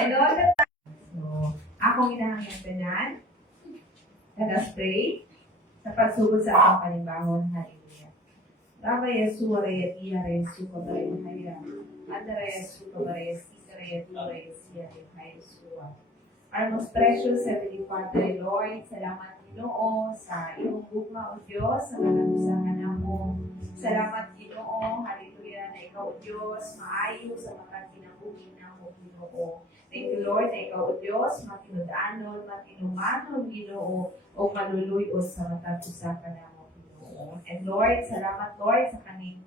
And all the time. So, akong inahangyan tanan. Let us pray. Sa pagsugod sa akong kalimbahon. Hallelujah. Rama Yesu, Raya, Iya, Yesu, Kabaraya, Haya. Andara Yesu, Kabaraya, Sikaraya, Tura, Yesia, Yesu. Our most precious Heavenly Father, Lord, salamat Ginoo sa iyong gugma o Diyos sa kanagusahan namo. Salamat Ginoo, hallelujah, na ikaw o Diyos, maayo sa mga kinabuhi namo Ginoo. Thank you Lord, na ikaw o Diyos, matinud-anon, matinumanon Ginoo, o maluluyo sa matag usapan namo Ginoo. And Lord, salamat Lord sa kaning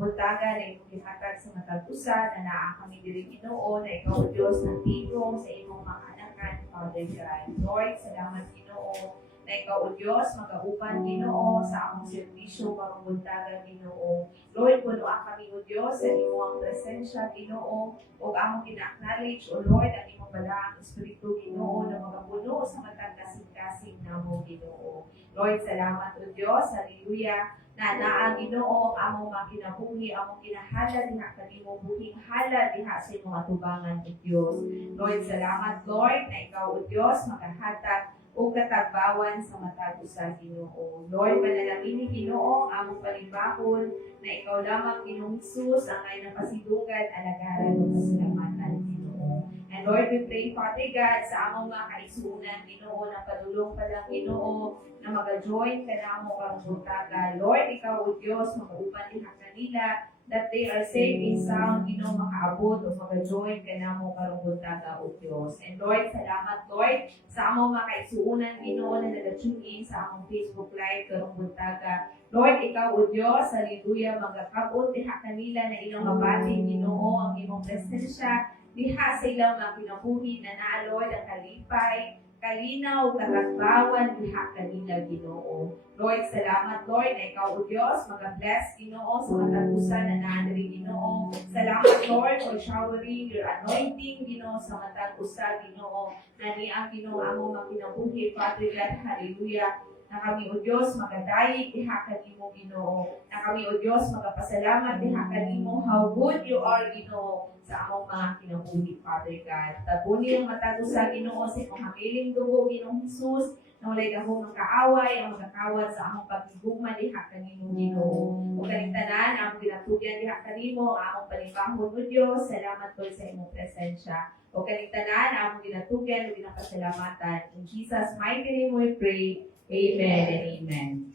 buntaga na imong gihatag sa matag usa na naa kami diri Ginoo, na ikaw o Diyos nagtigom sa imong mga anakan, Father God. Lord, salamat Ginoo na ikaw o Diyos, magaupan Ginoo sa among serbisyo karong buntaga Ginoo. Lord, punuan kami o Diyos sa imong presensya Ginoo, ug among gina-acknowledge o Lord ang imong balaang espiritu Ginoo na magapuno sa matag kasing-kasing namo Ginoo. Lord, salamat o Diyos, hallelujah, na naa Ginoo ang among mga kinabuhi, among kinahalad diha kanimong buhing halad diha sa imong atubangan o Diyos. Lord, salamat Lord na ikaw o Diyos makahatag o katagbawan sa matag usa Ginoo. Lord, panalangin Ginoo ang among palimbahon na ikaw lamang Ginoong Hesus ang ay napasidunggan alagaran ug kasalamatan Ginoo. And Lord, we pray Father God sa among mga kaigsuonan Ginoo na padulong pa lang Ginoo na mag-join ka na mo karong buntaga. Lord, ikaw o Diyos, mag-uupan diha kanila that they are safe and sound, Ginoo, makaabot o mag-join ka na mo karong buntaga o Diyos. And Lord, salamat Lord sa among mga kaigsuonan Ginoo na nag-tune in sa among Facebook Live karong buntaga. Lord, ikaw o Diyos, hallelujah, magkakabot diha kanila na ilang mabati Ginoo ang imong presensya diha sa ilang mga kinabuhi na naa Lord ang kalipay, kalinaw, katagbawan, diha kanila Ginoo. Lord, salamat Lord na ikaw o Diyos, mag-bless Ginoo sa matag-usan na naandiri Ginoo. Salamat Lord for showering your anointing Ginoo sa matag-usan Ginoo. Na niya Ginoo among mga kinabuhi, Father God, hallelujah. Na kami o Diyos magadayi diha kanimo Ginoo. Na kami o Diyos magapasalamat diha kanimo how good you are Ginoo sa among mga kinabuhi, Father God. Taguni ang matag usa Ginoo sa imong hamiling dugo Ginoong Hesus na walay gahom ng kaaway ang magakawat sa among paghigugma diha kanimo Ginoo. Ug kaning tanan among ginatugyan diha kanimo ang among palimbahon o Dios. Salamat Lord sa imong presensya. O kaning tanan among ginatugyan ug ginapasalamatan. In Jesus mighty name we pray. Amen and amen.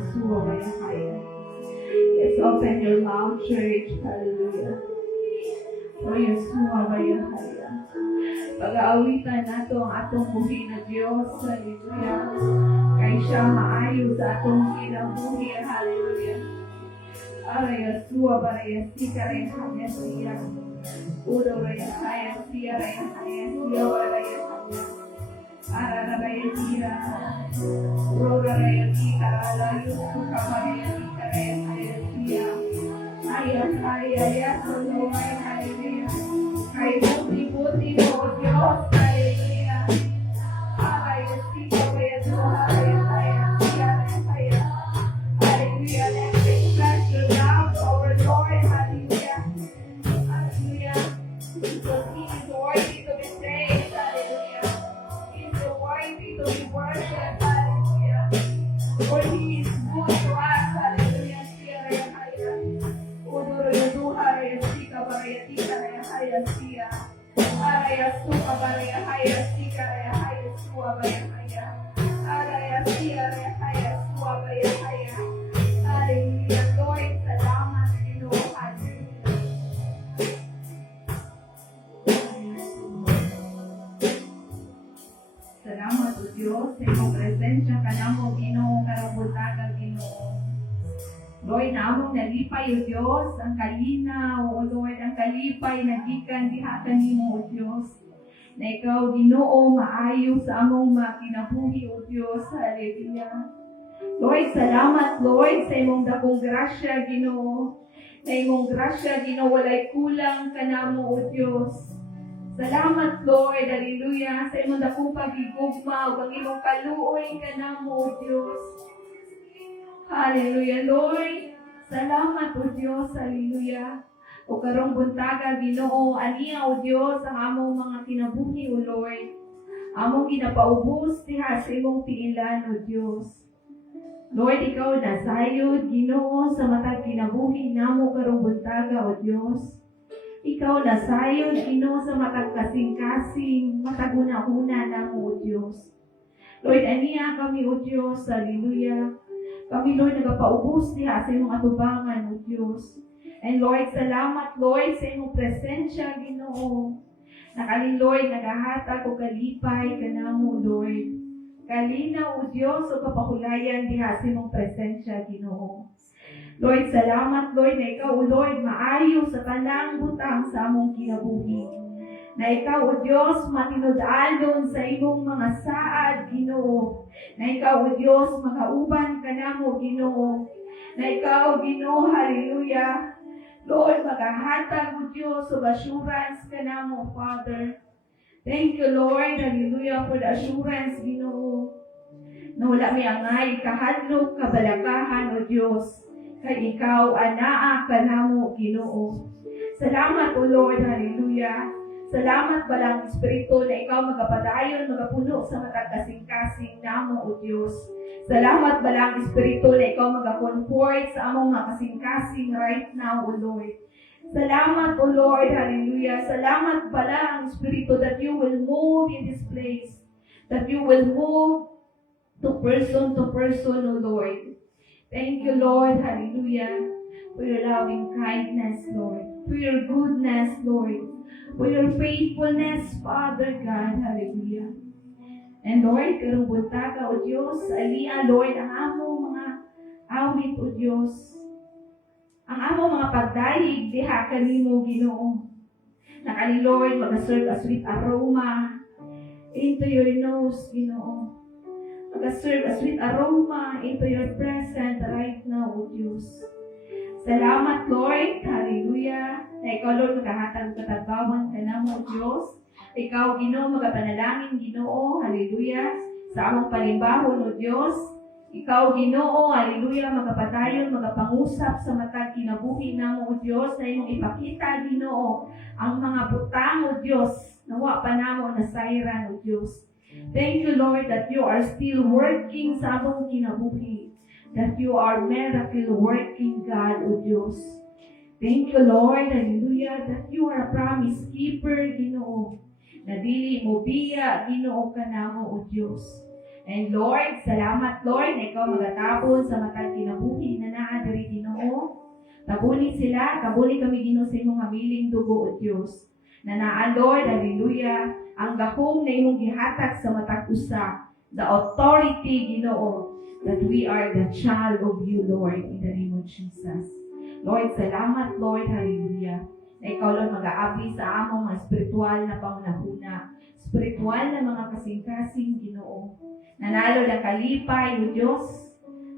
Yeshua Bayahaya. Let's open your mouth, church. Hallelujah. O Yeshua Bayahaya. Pag-aawitan nato ang atong buhi na Diyos. Hallelujah. Kay siya maayo sa atong kinabuhi. Hallelujah. Ara Yeshua Bayahaya. Raya siya. Uro Raya Haya siya. Raya Haya siya. Raya Haya. Ara Raya siya. Uro Raya siya. Layo suka Raya siya. Raya Haya siya. Haya Haya ya. Hallelujah. Hallelujah. Kay buti-buti mo, Diyos. Hallelujah. Haya siya. Raya siya. Raya Haya siya. Raya Haya. Hallelujah. Let's express the love of our Lord. Hallelujah. Hallelujah. Because He is worthy to be praised. Hallelujah. He is worthy to be worshipped. Hallelujah. For He is good to us. Hallelujah. Siya Raya Haya. Uduro Yuduha Raya Sika Baraya Tika Raya Haya Siya. Araya Suka Baraya Haya Sika Raya Haya Suwa Baraya Haya. Araya Siya Raya Haya Suwa Baraya Haya. Hallelujah. Lord, salamat Ginoo. Hallelujah. Salamat o Diyos sa iyong presensya kanamo Ginoo karong buntaga Ginoo. Lord, naamong nalipay o Diyos ang kalinaw o Lord ang kalipay na gikan diha kanimo o Diyos. Na ikaw Ginoo maayo sa among mga kinabuhi o Diyos. Hallelujah. Lord, salamat Lord sa imong dakong grasya Ginoo. Na imong grasya Ginoo walay kulang kanamo o Diyos. Salamat Lord, hallelujah, sa imong dakong pagigugma ug ang imong kaluoy kanamo o Diyos. Hallelujah Lord. Salamat o Diyos, hallelujah. O karong buntaga Ginoo, aniya o Diyos ang among mga kinabuhi o Lord. Among ginapaubos diha sa imong piilan o Diyos. Lord, ikaw nasayod, Ginoo, sa matag kinabuhi namo karong buntaga o Diyos. Ikaw nasayod, Ginoo, sa matag kasing-kasing, matag una-una namo o Diyos. Lord, aniya kami o Diyos, hallelujah. Kami, Lord, nagapaubos diha sa imong atubangan o Diyos. And Lord, salamat, Lord, sa imong presensya, Ginoo. Nakaling, Lord, nagahatag o kalipay kanamo, Lord. Kalinaw o Diyos o kapakulayan diha sa imong presensya, Ginoo. Lord, salamat, Lord, na ikaw, o Lord, maayo sa tanang butang sa among kinabuhi. Na ikaw, o Diyos, matinud-alon sa imong mga saad, Ginoo. Na ikaw, o Diyos, makauban ka namo, Ginoo. Na ikaw, Ginoo, hallelujah. Lord, magahatag, o Diyos, o assurance ka namo, Father. Thank you, Lord, hallelujah, for the assurance, Ginoo. Na wala may angay, kahadlok, kabalakahan, o Diyos. Kay ikaw, anaa ka namo, Ginoo. Salamat, O Lord, hallelujah. Salamat balang Espiritu na ikaw magapadayon, magapuno sa matag kasing-kasing namo, O Diyos. Salamat balang Espiritu na ikaw magakomfort sa among mga kasing-kasing right now, O Lord. Salamat, O Lord, hallelujah. Salamat balang Espiritu that you will move in this place. That you will move to person, O Lord. Thank you, Lord, hallelujah, for your loving kindness, Lord. For your goodness, Lord. For your faithfulness, Father God, hallelujah. And Lord, karong buntag O Diyos, alia, Lord, ang among mga awit, O Diyos. Ang among mga pagdayig, diha kanimo, Ginoo. Nakali, Lord, mag-serve a sweet aroma into your nose, Ginoo. Mag-serve a sweet aroma into your presence right now, O Diyos. Salamat, Lord. Hallelujah. Na ikaw, Lord, magkahatag katagbawan ka na mo, Diyos. Ikaw, Ginoo, magapanalangin, Ginoo. Hallelujah. Sa among palimbahon, O Diyos. Ikaw, Ginoo, hallelujah, magapadayon, magapangusap sa matag kinabuhi na mo, O Diyos, na imong ipakita, Ginoo, ang mga butang, O Diyos, nawa pa na mo nasairan, O Diyos. Thank you, Lord, that you are still working sa among kinabuhi. That you are miracle working God, O Diyos. Thank you, Lord, hallelujah, that you are a promise keeper, Ginoo. Na dili mo biya, Ginoo ka namo, O Diyos. And Lord, salamat Lord na ikaw magatapon sa matag kinabuhi na naa diri Ginoo. Tabuni sila, kabuli kami Ginoo sa imong habiling dugo o Dios. Na naa Lord, hallelujah, ang gahom na imong gihatag sa matag usa, the authority Ginoo, that we are the child of you Lord in the name of Jesus. Lord, salamat Lord, hallelujah, na ikaw Lord mag-aapi sa among mga spiritual na pangunahuna, spiritual na mga kasing-kasing Ginoo. Nanalo na kalipay, O Diyos,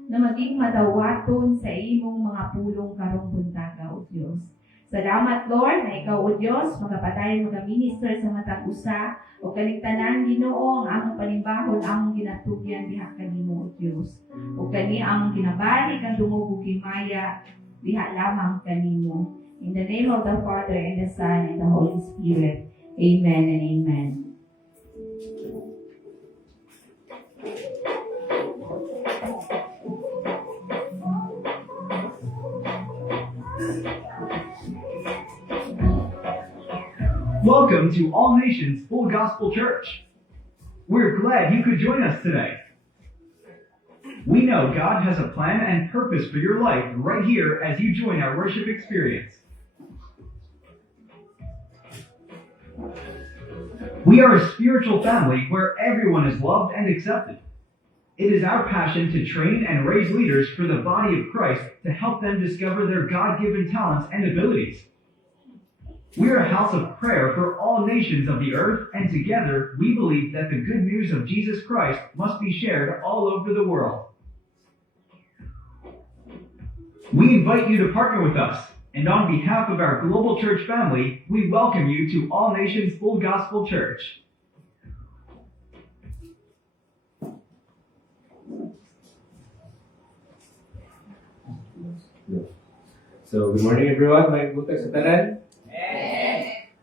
na maging madawaton sa imong mga pulong karong buntaga, O Diyos. Salamat, Lord, na ikaw, O Diyos, magapatayon, magaminister sa matag usa, o kaligtanan, Ginoo, ang among panimbahon, among ginatugyan, diha kanimo, O Diyos. O kani among ginabalik, ang dungog himaya, diha lamang kanimo. In the name of the Father, and the Son, and the Holy Spirit. Amen and amen. Welcome to All Nations Full Gospel Church. We're glad you could join us today. We know God has a plan and purpose for your life right here as you join our worship experience. We are a spiritual family where everyone is loved and accepted. It is our passion to train and raise leaders for the body of Christ to help them discover their God-given talents and abilities. We are a house of prayer for all nations of the earth, and together we believe that the good news of Jesus Christ must be shared all over the world. We invite you to partner with us, and on behalf of our global church family, we welcome you to All Nations Full Gospel Church. So, good morning everyone. May butag sa tanan.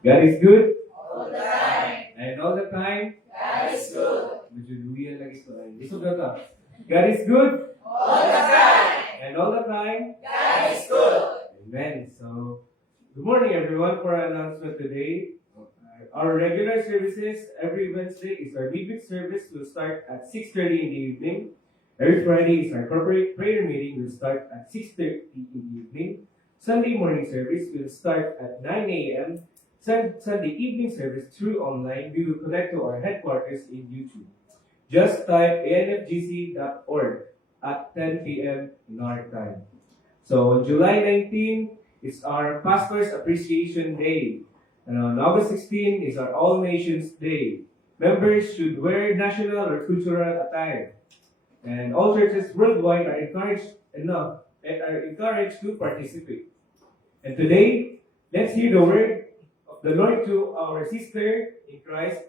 God is good. All the time. And all the time. God is good. Medyo luwian lagi ito. Isog na ka. God is good. All the time. And all the time. God is good. Amen. So, good morning everyone for our announcement today. Our regular services every Wednesday is our midweek service. Will start at 6:30 in the evening. Every Friday is our corporate prayer meeting. Will start at 6:30 in the evening. Sunday morning service will start at 9 a.m. Sunday evening service through online. We will connect to our headquarters in YouTube. Just type anfgc.org at 10 p.m. in our time. So on July 19 is our Pastor's Appreciation Day. And on August 16 is our All Nations Day. Members should wear national or cultural attire. And all churches worldwide are encouraged to participate. And today, let's hear the word of the Lord to our sister in Christ,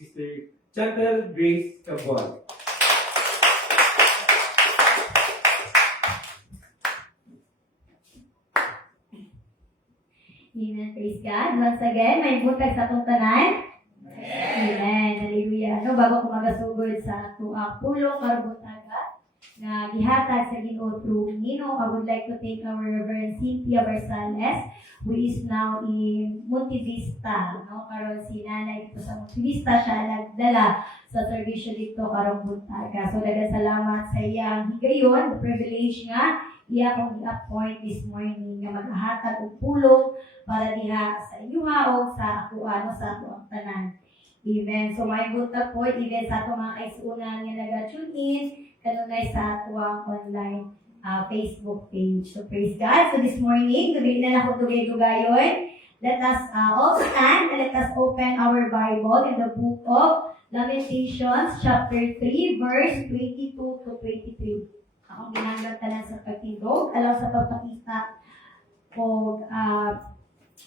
Sister Chantal Grace Cabuan. Amen. Praise God. Once again, may butag sa atong tanan. Amen. Hallelujah. No, bago ko magasugod sa ato pulong karubutaga na gihatag sa Ginoo through Nino, I would like to thank our Reverend Cynthia Barsales, who is now in Monte Vista. No? Karon si nanay dito sa Monte Vista, siya nagdala sa servisyo dito karong buntaga. So, daghang salamat sa iyang higayon, the privilege nga iya akong i-appoint this morning nga maghahatag og pulong para diha sa inyuha o sa ako sa ato ang tanan. Amen. So may buta po even sa ato mga kaisunan nga naga-tune in kanunay sa ato ang online Facebook page. So praise God. So this morning, gabi na ako tugay-tugayon. Let us all stand and let us open our Bible in the book of Lamentations chapter 3 verse 22 to 23. Akong ginanggang tanan sa pagtindog, alaw sa pagpakita o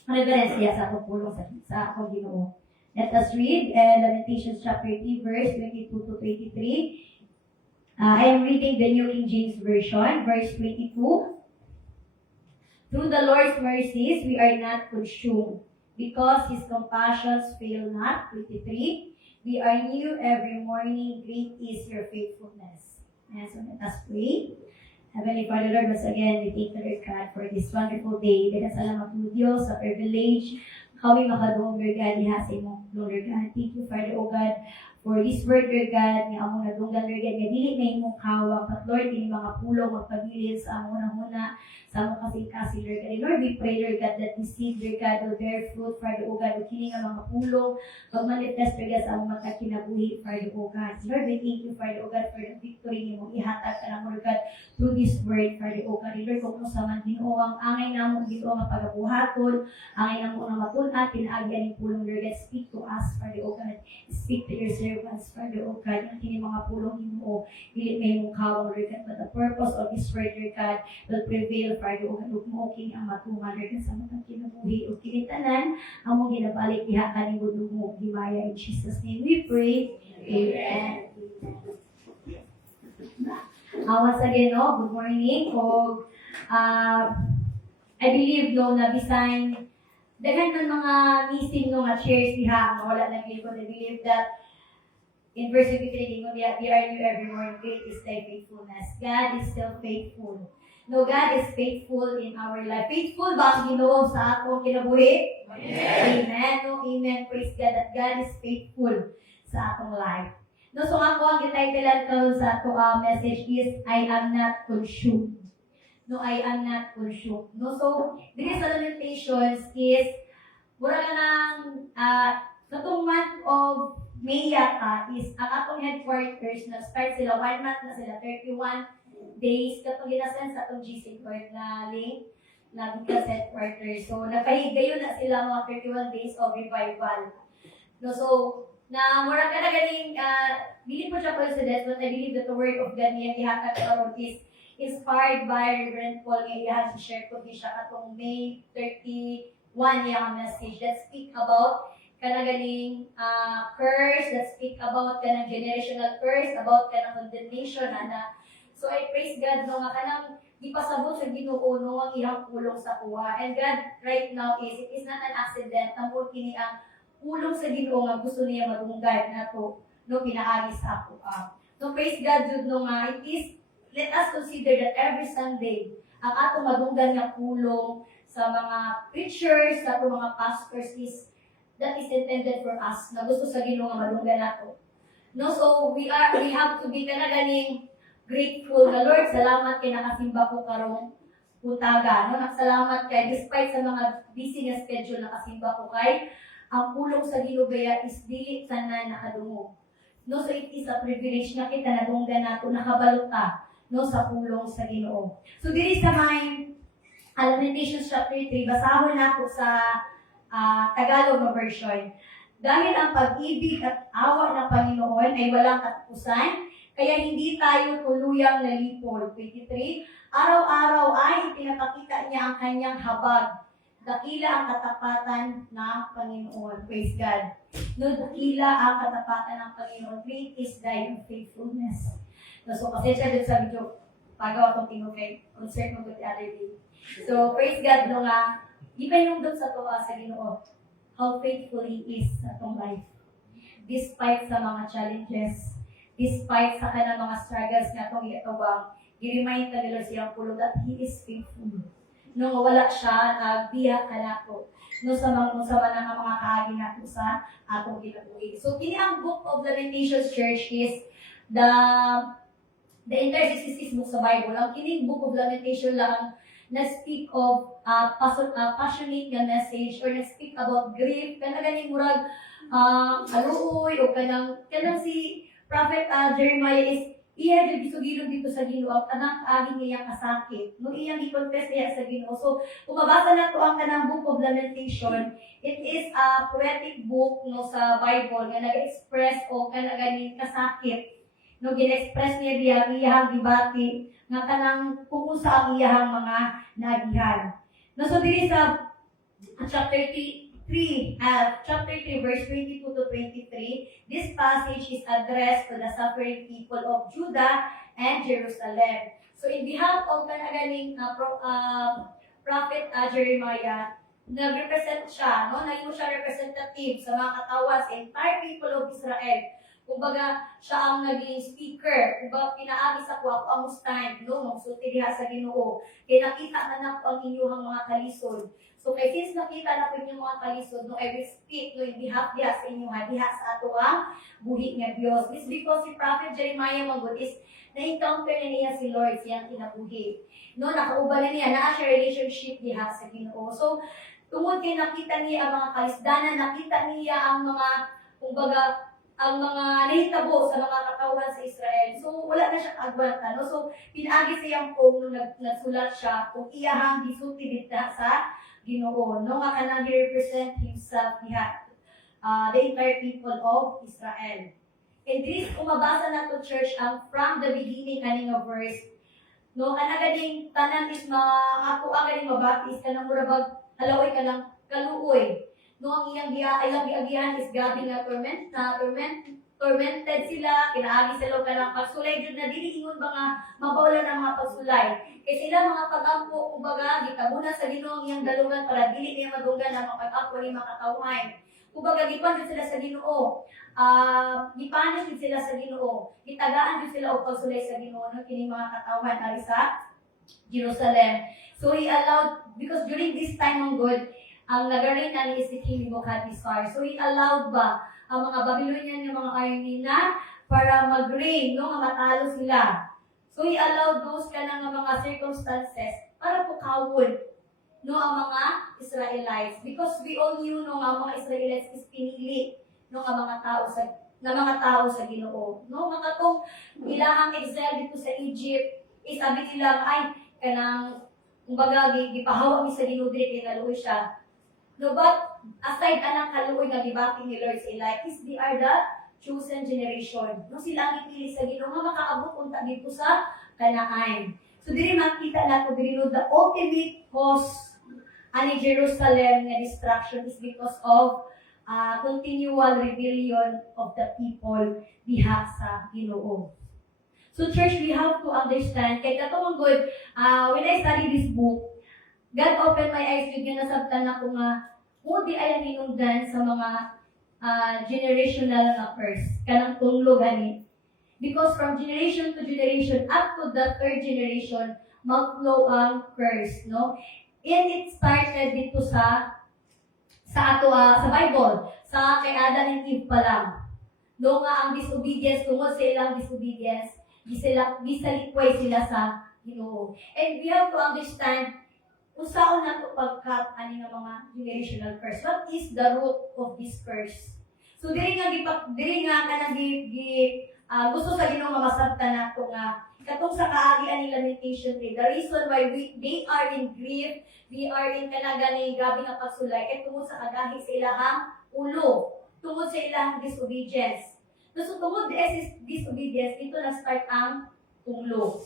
referensya sa pagpulong sa akong Ginoo. Let us read Lamentations chapter 3 verse 22 to 23. I am reading the New King James Version, verse 22. Through the Lord's mercies we are not consumed, because His compassions fail not. 23. We are new every morning, great is your faithfulness. And so let us pray. Heavenly Father, Lord, once again, we thank the Lord God for this wonderful day. Daghang salamat po Diyos sa privilege kami makadungog, Lord God, diha sa imong Lord God. Thank you, Father, O God, For this word, Lord God, nga among nadunggan, Lord God, nga dili na imong kawang, but Lord, ini mga pulong magpabilin sa among una-una, sa among kasing-kasing, Lord God. And Lord, we pray, Lord God, that this seed, Lord God, will bear fruit, Father, O God, o kini nga mga pulong, magmanifest, Lord God, sa among mga kinabuhi, Father, O God. Lord, we thank you, Father, O God, for the victory ni mong ihatag ka na, Lord God, through this word, Father, O God. And Lord, kung sa man Ginoo ang angay na mong Ginoo nga pagabuhaton, angay na mong nga mapunan, pinaagyan ni pulong, Lord God, speak to us, Father, O God. Speak to your servants, Father, O God, ang kini mga pulong Ginoo, dili may mong kawang, Lord God, but the purpose of this word, Lord God, will prevail, Father, O God, ug mo kini ang matuman, Lord God, sa mga kinabuhi, ug kini tanan, among ginabalik diha kanimo mo himaya. In Jesus' name we pray. Amen. Once again, no, good morning. O, I believe, no, na bisan daghan man mga missing no nga chairs diha, nga wala naglikod. I believe that in verse 53, they are new every morning. Great is thy faithfulness. God is still faithful. No, God is faithful in our life. Faithful ba ang Ginoo sa atong kinabuhi? Amen. No, amen. Praise God that God is faithful sa atong life. No, so ako ang gitaytilan karon sa ato message is I am not consumed. No, I am not consumed. No, so this lamentations is mura ka ng katong month of May yata is ang atong headquarters na start sila 1 month na sila 31 days katong ginasen sa atong GC court na link na Bicas headquarters. So nakahigayon na sila mga 31 days of revival. No, so na mura ka na ganing dili po siya coincidence, but I believe that the word of God niya ihatag karon is inspired by Reverend Paul nga iyahan share ko siya katong May 31 yung message that speak about kanagaling curse, that speak about kanang generational curse, about kanang condemnation ana. So I praise God no nga kanang gipasabot sa Ginoo no ang iyang pulong sa kuha. And God right now it is not an accident tamo kini ang pulong sa Ginoo nga gusto niya madunggan nato no pinaagi sa ako. So praise God jud no nga it is, let us consider that every Sunday ang ato madunggan nga pulong sa mga preachers, sa mga pastors is that is intended for us na gusto sa Ginoo nga madunggan nato. No, so we have to be kanaganing grateful na Lord, salamat kay nakasimba ko karong puntaga. No, nagsalamat kay despite sa mga busy nga schedule nakasimba ko kay ang pulong sa Ginoo baya is dili tanan nakadungog. No, so it is a privilege na kita nadunggan nato nakabalota no sa pulong sa Ginoo. So diri sa my Lamentations chapter 3 basahon nato sa Tagalog na version. Dahil ang pag-ibig at awa ng Panginoon ay walang katapusan, kaya hindi tayo tuluyang nalipol. 23, araw-araw ay pinapakita niya ang kanyang habag. Dakila ang katapatan ng Panginoon. Praise God. No, dakila ang katapatan ng Panginoon. Great is thy faithfulness. So, pasensya din sa video, pagawa itong tingog kay concert mo with the other day. So, praise God no nga, ipainundot sa tuwa sa Ginoo how faithful He is sa itong life. Despite sa mga challenges, despite sa kanang mga struggles nga itong iatawang, i-remind ka nila siyang pulong that He is faithful. Nung wala siya, nagbiyak ka nato. No, sa mga kaagi nato sa atong kinabuhi. So, kini ang Book of Lamentations Church is the entire 66 book sa Bible. Ang kini Book of Lamentation lang na-speak of passionate nga message or na-speak about grief. Kana ganing murag aluoy o kanang si Prophet Jeremiah is iya jud gisugilon dito sa Ginoo ang tanang aging iyang kasakit. No iyang i-confess niya sa Ginoo. So kung mabasa nato ang kanang Book of Lamentation, it is a poetic book no sa Bible nga nag-express o kanang ganing kasakit. No gin-express niya diya iyang gibati nga kanang kung sa ang iyang mga nagihan. No, so diri sa chapter 3 verse 22 to 23, this passage is addressed to the suffering people of Judah and Jerusalem. So in behalf of kanagaling prophet Jeremiah, nag-represent siya, no? Naging siya representative sa mga katawas, entire people of Israel. Kumbaga, siya ang naging speaker. Kumbaga, pinaagi sa kuha ko ang stand, no? Magsulti diha sa Ginoo. Kaya nakita na nako ang inyong mga kalisod. So kay since nakita na po inyong mga kalisod, no, I will speak no in behalf diha sa inyo, diha sa ato ang buhi nga Dios. This because si Prophet Jeremiah magud is na-encounter na niya si Lord siyang kinabuhi. No, nakauban na niya, naa siya relationship diha sa Ginoo. So, tungod kay nakita niya ang mga kalisdanan, nakita niya ang mga, kumbaga, ang mga nahitabo sa mga katawhan sa Israel. So, wala na siya kagwanta. No? So, pinagi siyang kung nung nagsulat siya, kung iyahang gisulti dita sa Ginoo. No, nga kanang he represent himself diha, the entire people of Israel. And this, kung mabasa na to church, ang from the beginning kaning nga verse, no, kana ganing tanan is ako ang ganing mabatis kanang murabag halaoy kanang kaluoy. No, ang ilang giagihan is grabe nga tormented sila, kinaagi sila kanang pagsulay jud na dili ingon ba nga mabawlan ang mga pagsulay. Kay sila mga pag-ampo kumbaga gitabo na sa Ginoo ang iyang dalungan para dili niya madunggan ang mga pag-ampo ni mga katawhan. Kumbaga gipan jud sila sa Ginoo. Gipanis jud sila sa Ginoo. Gitagaan jud sila og pagsulay sa Ginoo no kini mga katawhan ari sa Jerusalem. So he allowed, because during this time ng God, ang nagarin na ni King Nebuchadnezzar. So he allowed ba ang mga Babylonian ng mga army na para mag-reign, no, nga matalo sila. So he allowed those kanang mga circumstances para pukawon no ang mga Israelites, because we all knew no nga mga Israelites is pinili no nga mga tao sa Ginoo. No nga katong ilahang exile dito sa Egypt, isabi nila ay kanang kumbaga gipahawa mi sa Ginoo diri kay kaluoy siya. No, but aside anang kaluoy nga gibati ni Lord sa ila, is they are the chosen generation. No, sila ang ipili sa Ginoo nga makaabot unta dito sa Kanaan. So diri makita nato diri no the ultimate cause ani Jerusalem nga destruction is because of continual rebellion of the people diha sa Ginoo. So church, we have to understand, kay katong good, when I study this book, God opened my eyes yun nga nasabtan ako nga, di ay ang hinungdan sa mga generational na curse, kanang tunglo gani. Because from generation to generation, up to the third generation, mag-flow ang curse, no? And it started dito sa Bible, sa kay Adam and Eve pa lang. No nga ang disobedience, tungod sa ilang disobedience, gisalikway sila sa Ginoo. And we have to understand kung saan na ito pagkat ani nga mga generational curse. What is the root of this curse? So diri nga kanang gusto sa Ginoo nga masabtan nato nga katong sa kaagi ani lamentation day. The reason why they are in grief, we are in kanagani grabe nga pagsulay kay tungod sa kagahi sa ilahang ulo, tungod sa ilahang disobedience. So tungod sa disobedience, dito na start ang tunglo.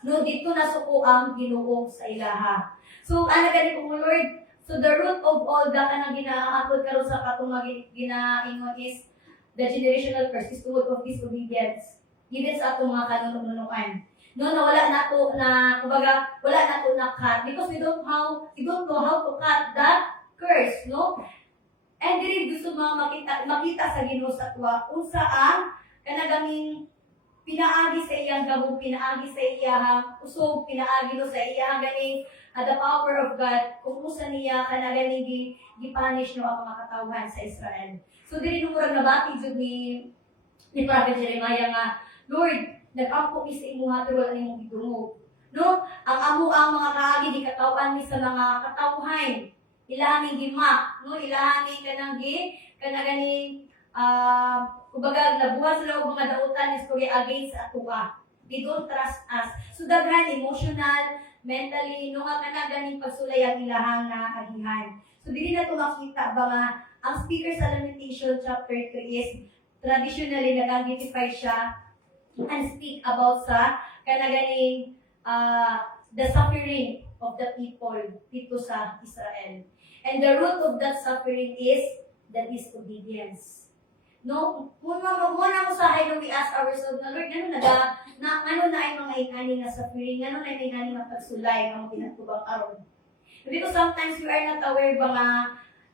No, dito na suko ang Ginoo sa ilaha. So ana gani kung Lord, so the root of all the kanang ginaakod karon sa katong ginaingon is the generational curse is tungod of disobedience. Given sa atong mga kanunuan. No, na wala nato na kumbaga wala nato na cut because we don't know how to cut that curse, no? And dili gusto mga makita sa Ginoo sa tuwa unsa ang kanagaming pinaagi sa iyang gabong, pinaagi sa iyang usog, pinaagi no sa iyang ganing the power of God kung usa niya kanaganing gipanish no ang mga katawhan sa Israel. So dili no murag nabati jud ni Prophet Jeremiah nga, Lord, nag-ampo mi sa imuha pero wala nimong gidungog. No, ang mga kaagi di katawan mi sa mga katawhan. Ilahang gimak, no, ilahang kanaganing kumbaga nabuhat sila og mga dautan is kaya against atuwa. They don't trust us. So daghan emotional, mentally, no nga kanaganing pagsulay ang ilahang na agihan. So dili na to makita ba nga ang speaker sa Lamentation chapter 3 is traditionally nag-identify siya and speak about sa kanaganing the suffering of the people dito sa Israel. And the root of that suffering is the disobedience. No, muna ko sa hay we ask ourselves na Lord, ano na ay mga inani nga suffering, ano na ay inani nga pagsulay ang pinatubang aron. Because sometimes we are not aware ba nga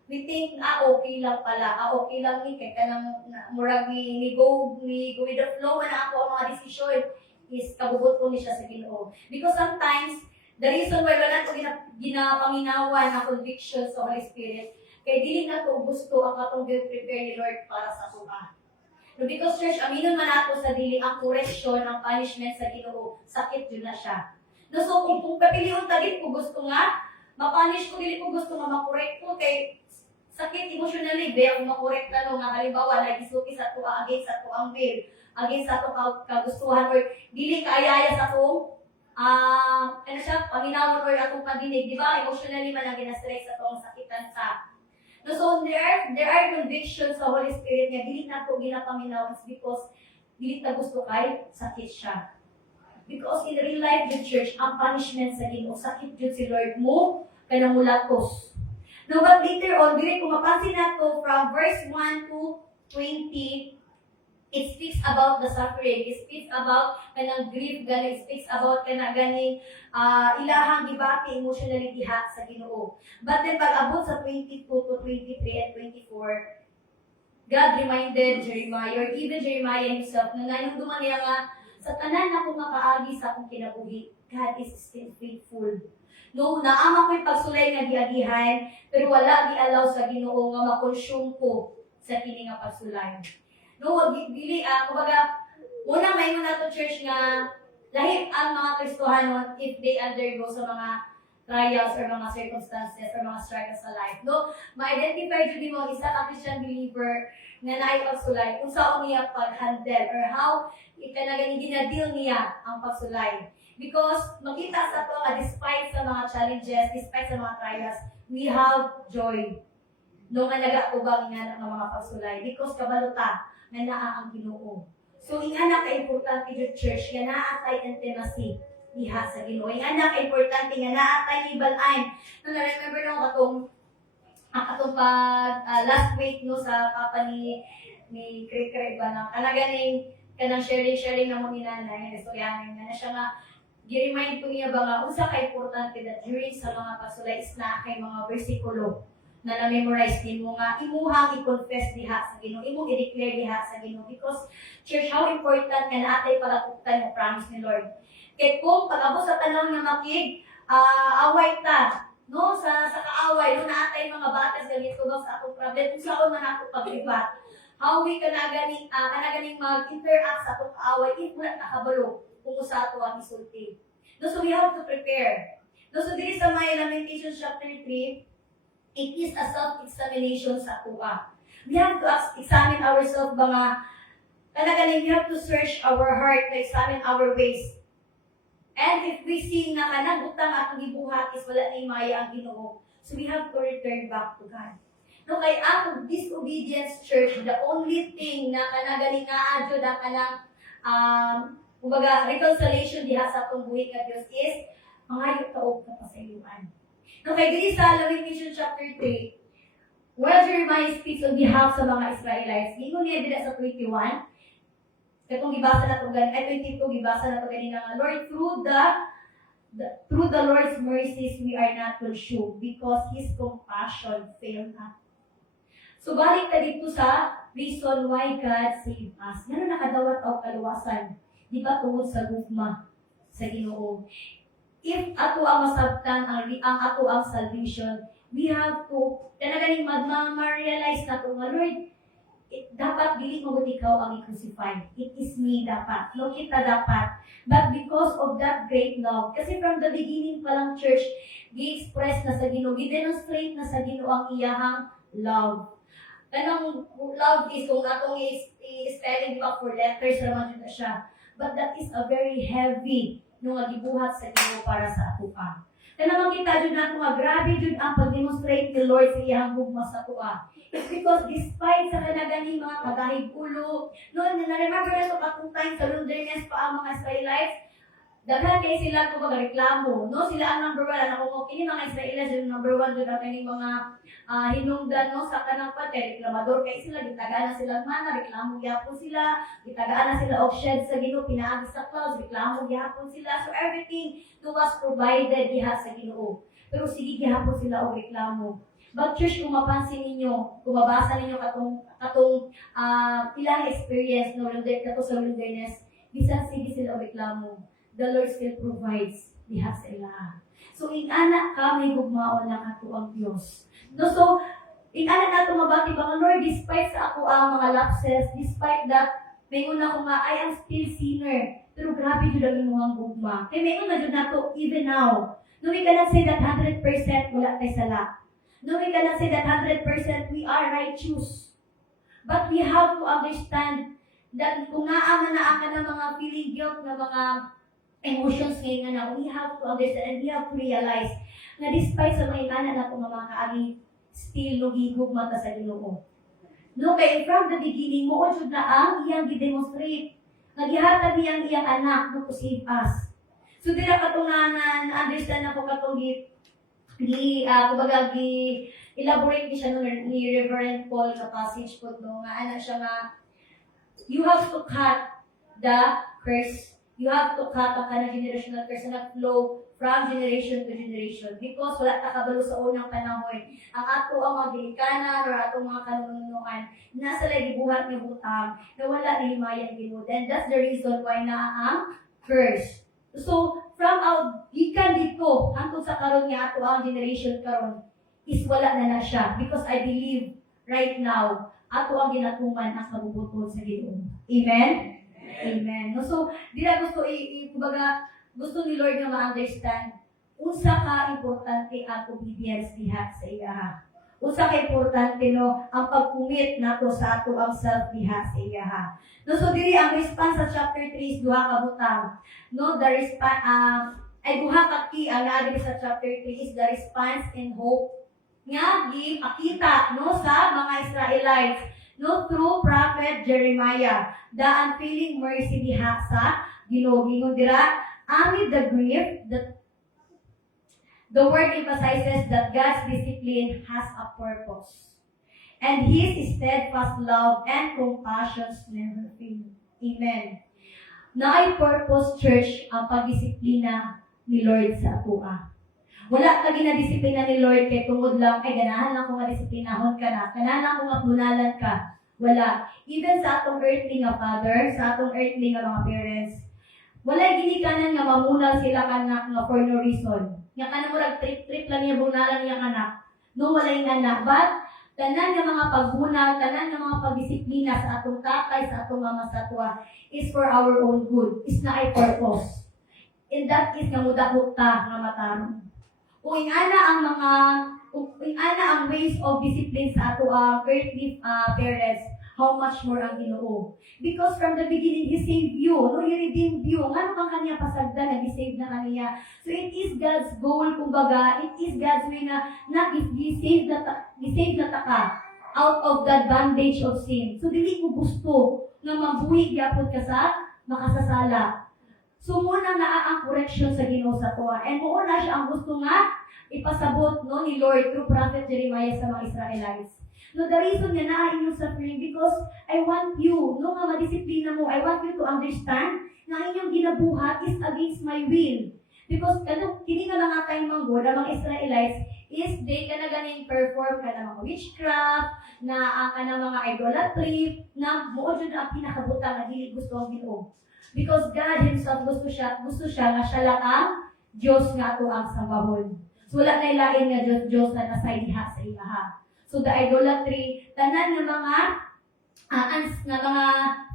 we think okay lang pala, okay lang ni kay kanang murag ni go with the flow na ako ang mga decision is kabubot ko ni siya sa Ginoo. Because sometimes The reason why wala ko ginapanginawan na conviction sa Holy Spirit, kay dili na to gusto ang atong prepare ni Lord para sa tuwa. No, because church, aminon man ato sa dili ang correction, ang punishment sa Ginoo, sakit yun na siya. No, so kung papilion ta dili ko gusto nga ma-punish ko, dili ko gusto nga ma-correct ko kay sakit emotionally, kung ma-correct na no, nga halimbawa nagisuki sa tuwa against sa tuang will, against sa tuang kagustuhan or dili kaayaya sa tuong ano siya, paminawon or atong padinig, di ba? Emotionally man ang gina-stress sa tuong sakitan sa. No, so there are convictions sa Holy Spirit nga dili na to ginapaminaw because dili ta gusto kay sakit siya. Because in real life the church, ang punishment sa Ginoo sakit jud si Lord mo kanang mulatos. No, but later on, dili kung mapansin nato from verse 1 to 20, it speaks about the suffering. It speaks about kanang grief, it speaks about kanang ganing ilahang gibati emotionally diha sa Ginoo. But then pag abot sa 22 to 23 and 24, God reminded Jeremiah, or even Jeremiah himself, na nanungduman niya nga, sa tanan ako makaagi sa akong kinabuhi, God is still faithful. No, naama ko'y pagsulay nga giagihan, pero wala gialaw sa Ginoo nga makonsume ko sa kini nga pagsulay. No, dili kumbaga una may na to church nga lahip ang mga Kristohanon if they undergo sa mga trials or mga circumstances or mga struggles sa life. No, ma-identify jud mo isa ka Christian believer nga naay pagsulay kung saan niya pag-handle or how ikanagani gina-deal niya ang pagsulay. Because makita sa to nga despite sa mga challenges, despite sa mga trials, we have joy. No nga nagaubang nga ng mga pagsulay because kabaluta nga naa ang Ginoo. So ingana ka importante jud church nga naa tay intimacy diha sa Ginoo. Ingana ka importante nga naa tay hibal-ayn. No, remember no atong pag last week no sa papa ni Kre ba na kanang sharing na mo ni nanay nga istoryahan nga na siya nga gi-remind ko niya ba nga unsa ka importante that during sa mga pagsulay is na kay mga bersikulo na na-memorize din mo nga imuhang i-confess diha sa Ginoo, imong i-declare diha sa Ginoo because church how important nga naatay pagatutan ng promise ni Lord. Kay kung pag-abot sa tanong nga makig away ta no sa kaaway no naatay mga batas ganito ba sa atong problem kung saan man ato paglibat. How we kanaganing mag-interact sa atong kaaway if wala nakabalo kung sa ato ang isulti. No, so we have to prepare. No, so diri sa may Lamentations chapter 3, it is a self-examination sa tuwa. We have to examine ourselves ba nga, kanagaling we have to search our heart to examine our ways. And if we see na kanang butang atong gibuhat is wala na maya ang Ginoo, so we have to return back to God. No, kay ang disobedience church, the only thing na kanagaling nga adyo na kanang kumbaga reconciliation diha sa atong buhi nga Dios is mangayo taog ka pasayloan. No, kay diri sa Lamentations chapter 3, while Jeremiah speaks on behalf sa mga Israelites, gingon niya dira sa 21, katong gibasa nato gani, 22 gibasa nato gani nga Lord, through the Lord's mercies we are not consumed because His compassion fail not. So balik ta dito sa reason why God saved us. Ngano nakadawat og kaluwasan? Di ba tungod sa gugma sa Ginoo? If ato ang masabtan ang ato ang salvation, we have to kanaganing ma-realize na to nga Lord, dapat dili mo ikaw ang i-crucify. It is me dapat. No, kita dapat. But because of that great love, kasi from the beginning pa lang church, gi-express na sa Ginoo, gi-demonstrate na sa Ginoo ang iyahang love. Kanang love is kung atong i-spelling ba for letters naman yun na siya. But that is a very heavy nung gibuhat sa Ginoo para sa ato pa. Kaya makita jud nato nga grabe jud ang pag-demonstrate ni Lord sa iyang gugma sa tuwa. It's because despite sa kanaganing mga kadahig ulo, no, na-remember na ito katong time sa wilderness pa ang mga Israelites, daghan kay sila kung magreklamo, no? Sila ang number 1, ano kung kini mga Israelites yung number 1 jud ang kaning mga hinungdan no sa kanang pati reklamador kay sila gitagaan na sila mana reklamo gyapon sila gitagaan na sila og shed sa Ginoo pinaagi sa clouds reklamo gyapon sila so everything was provided diha sa Ginoo pero sige gyapon sila og reklamo. But church kung mapansin ninyo kung mabasa ninyo katong ilang experience no kato sa wilderness bisan sige sila og reklamo the Lord still provides diha sa ila. So, ingana ka, may gugmaon lang ato ang Diyos. No, so, ingana na ito mabati ba, Lord, despite sa ako ang mga lapses, despite that, may una ko nga, I am still sinner. Pero grabe yun ang inyong gugma. Kaya may una dyan na to, even now. No, we cannot say that 100% wala tayo sala. No, we cannot say that 100% we are righteous. But we have to understand that kung naaman na ka ng mga feeling guilt, na mga emotions ngayon na, we have to understand and we have to realize na despite sa mga inanan na itong mga kaagi, still nagigog mata sa Ginoo. No, kaya from the beginning, mo jud na ang iyang gi-demonstrate. Nagihatag niyang iyang anak no to save us. So dira katunganan, understand na ko katong kumbaga elaborate ni siya ni Reverend Paul sa passage po no nga ana siya nga you have to cut the curse. You have to cut ang kanang generational curse na flow from generation to generation. Because wala ta kabalo sa unang panahon. Ang ato ang mga gilikanan or ato mga kanunuan nasa lagi buhat nga butang na wala ni himayang Ginoo. And that's the reason why naa ang curse. So, from our gikan dito hangtod sa karon nga ato ang generation karon is wala na siya. Because I believe right now ato ang ginatuman ang kabubuton sa Ginoo. Amen? Amen. No, so, dila gusto kumbaga gusto ni Lord nga ma-understand unsa ka importante ang obedience diha sa iya. Unsa ka importante no ang pag-commit nato sa ato ang self diha sa iya. No, so diri ang response sa chapter 3 is duha ka butang. No, the response ay duha ka key ang nabi sa chapter 3 is the response and hope nga gipakita no sa mga Israelites no through prophet Jeremiah the unfailing mercy diha sa Ginoo. Dira amid the grief the word emphasizes that God's discipline has a purpose and His steadfast love and compassions never fail. Amen. Naay purpose, church, ang pagdisiplina ni Lord sa atua. Wala ka ginadisiplina ni Lord kay tungod lang, ay ganahan lang kung madisiplinahon ka na, ganahan lang kung mapunalan ka. Wala. Even sa atong earthly nga father, sa atong earthly nga mga parents, wala ginikanan nga mamunal sila kanak nga for no reason. Nga kanang murag trip-trip lang niya bunalan niya anak. No, wala yung anak. But, tanan nga mga pagbunal, tanan nga mga pagdisiplina sa atong tatay, sa atong mama sa atwa, is for our own good. Is na ay purpose. And that is nga mudahot ta nga matarong. Kung ingana ang ways of discipline sa ato ang earthly parents, how much more ang Ginoo. Because from the beginning, He saved you. No, He redeemed you. Ano kang kaniya pasagda na He-save na kaniya. So it is God's goal, kumbaga, it is God's way na He-save na taka out of that bondage of sin. So dili ko gusto na mabuhi gyapon ka sa makasasala. So muna na ang correction sa Ginoo sa tuwa. And muna siya ang gusto nga ipasabot no ni Lord through prophet Jeremiah sa mga Israelites. No, the reason nga naa inyong suffering because I want you, no nga madisiplina mo, I want you to understand na inyong ginabuhat is against my will. Because kini nga mga tayong manggod, ang mga Israelites is they ka na ganing perform ka na mga witchcraft, na ka na mga idolatry, na mo dyan ang pinakabutang na dili gusto ang Ginoo. Because God Himself gusto siya nga siya lang ang Diyos nga ato ang sambahon. So wala na ilain nga Diyos na nasay diha sa ilaha. So the idolatry, tanan nga mga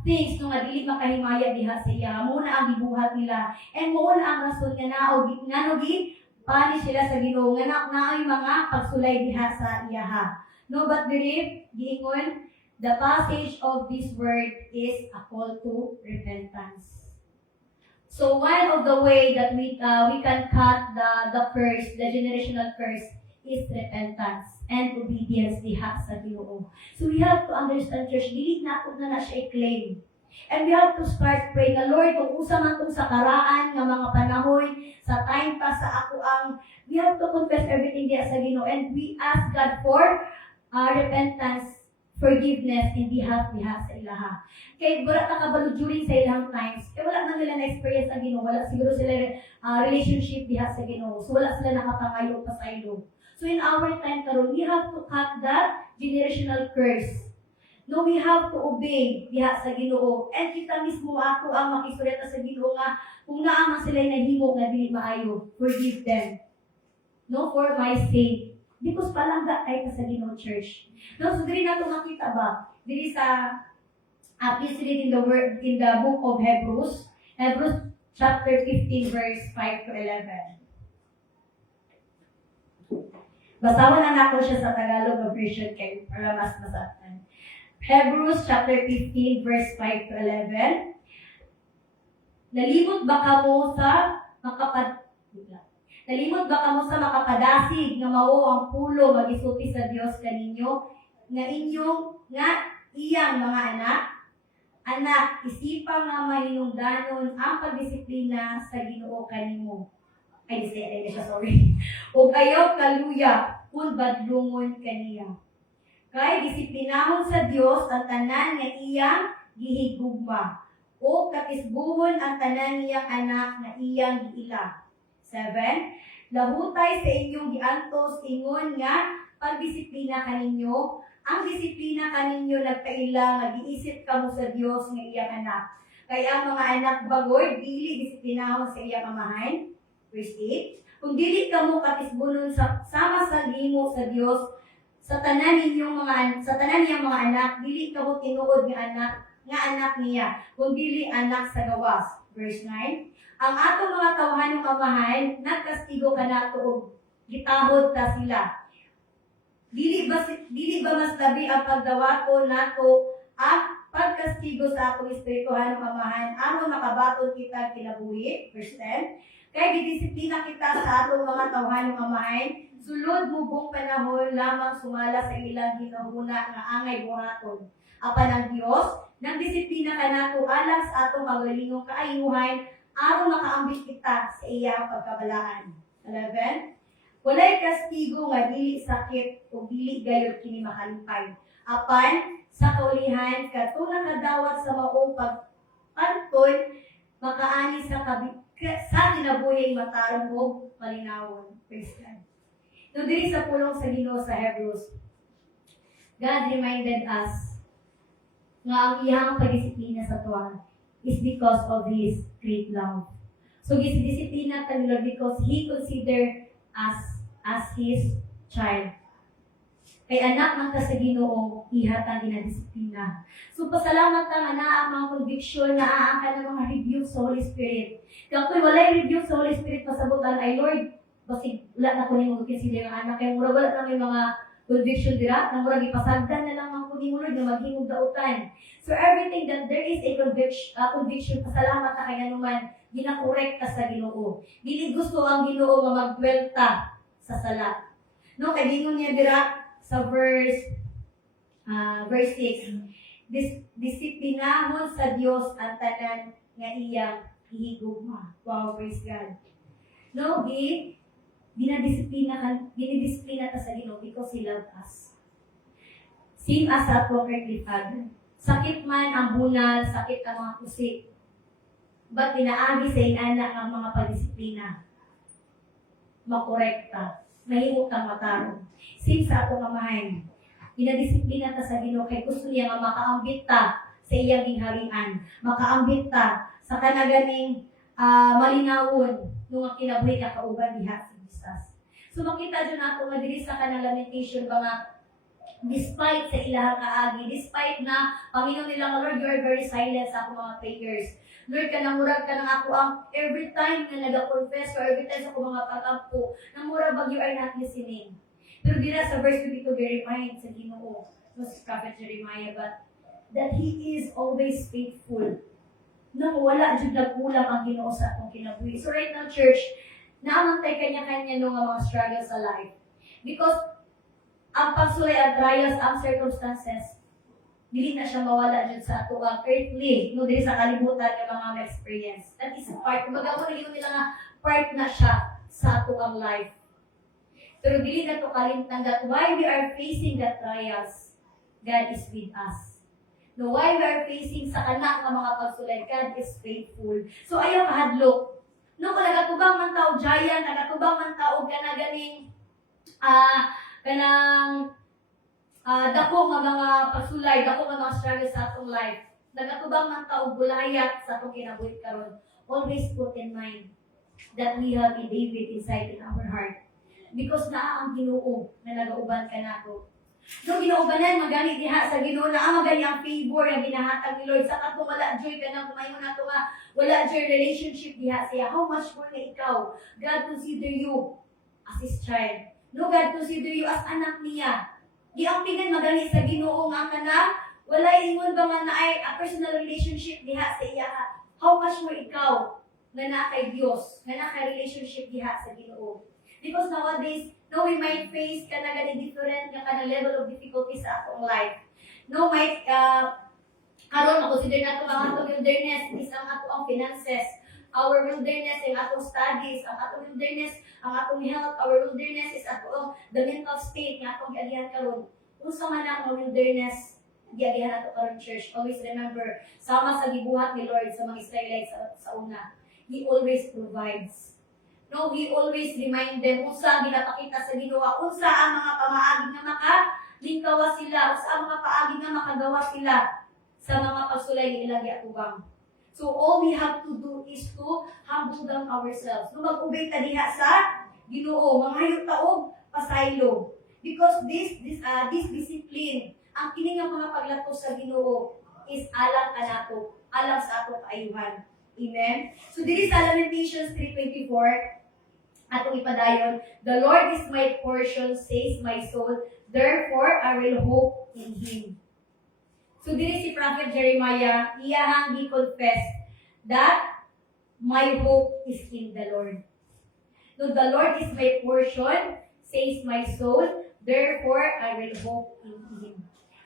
things nga dili makahimaya diha sa iya, muna ang gibuhat nila. And muna ang rason nga nanogi panis sila sa Ginoo nga naay mga pagsulay diha sa iyaha. No, but believe giingon the passage of this word is a call to repentance. So one of the way that we can cut the curse, the generational curse, is repentance and obedience diha sa Ginoo. So we have to understand, church, dili na siya i-claim. And we have to start praying na Lord, kung usa man tong sa karaan nga mga panahon, sa time pa sa ako we have to confess everything diha sa Ginoo and we ask God for repentance, forgiveness in behalf diha sa ilaha. Kay wala ka kabalo during sa ilang times, wala na nila na-experience ang Ginoo, wala siguro sila relationship diha sa Ginoo. So wala sila nakapangayo pa sa ilo. So in our time karon, we have to cut that generational curse. No, we have to obey diha sa Ginoo. And kita mismo ato ang makisulat sa Ginoo nga kung naa man sila nahimo nga dili maayo, forgive them. no, for my sake. Because palangga tayo sa Ginoo Church. No, so diri nato makita ba? Diri sa please read in the book of Hebrews, chapter 15, verse 5 to 11. Basawan na nato siya sa Tagalog na version kay para mas masaktan. Hebrews chapter 15, verse 5 to 11. Nalimot ba kamo sa makapadasig nga mao ang pulo magisulti sa Dios kaninyo nga iyang mga anak isipang nga mahinungdanon ang pagdisiplina sa Ginoo kanimo. Ay, sorry. O ayaw kaluya kung badlungon kaniya. Kay disiplinahon sa Dios ang tanan nga iyang gihigugma o katisbuhon ang tanan niyang anak na iyang giila. 7. Lahutay sa inyong giantos ingon nga pagdisiplina kaninyo. Ang disiplina kaninyo nagkaila nga giisip kamo sa Dios nga iyang anak. Kaya ang mga anak bagoy dili disiplinahon sa iyang amahan. Verse 8. Kung dili kamo katisbunon sama sa limo sa Dios sa tanan niyang mga anak, dili kamo tinuod nga anak niya, kung dili anak sa gawas. Verse 9. Ang atong mga tawhanong amahan, nagkastigo kanato og gitahod ta sila. Dili ba mas labi ang pagdawato nato ang pagkastigo sa atong espirituhanong amahan aron makabaton kita kinabuhi? Verse 10. Kaya gidisiplina kita sa atong mga tawhanong amahan, sulod mo buong panahon lamang sumala sa ilang ginahuna nga angay buhaton. Apan ang Dios, nagdisiplina ka nato alang sa atong kagalingong kaayuhan aron makaambit kita sa iyang pagkabalaan. 11. Walay kastigo nga dili sakit o dili gayud kini makalipay. Apan sa kaulihan kadto nakadawat sa maong pagpanton makaani sa kinabuhing matarong o malinawon. Praise God. No, diri sa pulong sa Ginoo sa Hebrews, God reminded us nga ang iyang pagdisiplina sa tuwa is because of His great love. So, gisidisiplina ka ni Lord because He considered us as His child. Kay anak man ka sa Ginoo, ihatang ginadisiplina. So, pasalamat ka nga na ang mga conviction na aangka ng mga rebuke sa Holy Spirit. Kaya kung walay rebuke sa Holy Spirit, pasabutan ay Lord, basig wala na ko ni mo consider ang anak. Kaya mura wala na may mga conviction dira, na mura ipasagdan na lang ang kunin mo Lord na maghimog dautan. So everything that there is a conviction, pasalamat ka kaya naman, ginakorek ka sa Ginoo. Dili gusto ang Ginoo nga magwelta sa sala. No, kay gingon niya dira sa verse 6. Disiplinahon sa Dios ang tanan nga iyang ihigugma. Wow, praise God. No, dinidisiplina ta sa Ginoo because He loved us. Same as sa ato earthly Father. Sakit man ang bunal, sakit ang mga kusi. But pinaagi sa inana ang mga pagdisiplina. Makorekta. Mahimok kang matarong. Same sa ato mamahay. Dinadisiplina ta sa Ginoo kay gusto niya nga makaambit ta sa iyang gingharian. Makaambit ta sa kanaganing malinawon nung kinabuhi ka kauban diha sa Jesus. So makita dyan nato nga diri sa kanang lamentation ba nga despite sa ilahang kaagi, despite na Panginoon nila nga Lord, you are very silent sa akong mga prayers. Lord, kanamurag ka ng ako ang every time na nag-confess or every time sa akong mga pagampo, namurag bag you are not listening. Pero dira sa verse 22, they remind sa Ginoo, no si Prophet Jeremiah, but that He is always faithful. Nang wala dyan nagkulang ang Ginoo sa atong kinabuhi. So right now, church, naamantay kanya-kanya nung mga struggles sa life. Because ang pagsulay, ang trials, ang circumstances, dili na siya mawala dyan sa ato ang earthly, no, dili sa kalibutan ng mga experience. That is part, kumbaga mo naging nila nga part na siya sa ato ang life. Pero dili na to kalimtang that why we are facing the trials, God is with us. No, why we are facing sa anak ng mga pagsulay, God is faithful. So ayaw kahadlok. No, kung nagatubang man tao giant, nagatubang man tao ganaganing dako nga mga pagsulay, dako nga mga struggles sa atong life. Nagatubang man tao bulayat sa atong kinabuhi karon. Always put in mind that we have a David inside in our heart. Because naa ang Ginoo na nagauban ka nato. No, ginaubanan, magani diha sa Ginoo na ang magani ang favor na ginahatag ni Lord. Sa kato wala joy ka nang kumayon nato nga, wala joy relationship diha siya. How much more na ikaw? God consider you as His child. No, God consider you as anak niya. Di ang pingan magani sa Ginoo nga kana, wala ingon ba man na ay a personal relationship diha sa iya. How much more ikaw nga na kay Dios, nga na kay relationship diha sa Ginoo. Because nowadays, no, we might face kanang different nga kanang level of difficulty sa atong life. No, might karon consider nato ang atong wilderness is ang atong finances, our wilderness ang atong studies, ang atong wilderness ang atong health, our wilderness is atong the mental state nga atong giagihan karon. Unsa man ang wilderness giagihan nato karon church, always remember sama sa gibuhat ni Lord sa mga Israelites sa una. He always provides. No, He always remind them unsa ginapakita sa Ginoo, unsa ang mga pamaagi nga makalingkawa sila, unsa ang mga paagi nga makagawa sila sa mga pagsulay ni ilang giatubang. So all we have to do is to humble down ourselves. No, mag-ubay ta diha sa Ginoo, mangayo ta og pasaylo. Because this discipline, ang kini nga mga paglato sa Ginoo is alang kanato, alang sa ato kaayuhan. Amen. So diri sa Lamentations 3:24 atong ipadayon, the Lord is my portion, says my soul, therefore I will hope in Him. So diri si Prophet Jeremiah, iyahang gi-confess that my hope is in the Lord. So the Lord is my portion, says my soul, therefore I will hope in Him.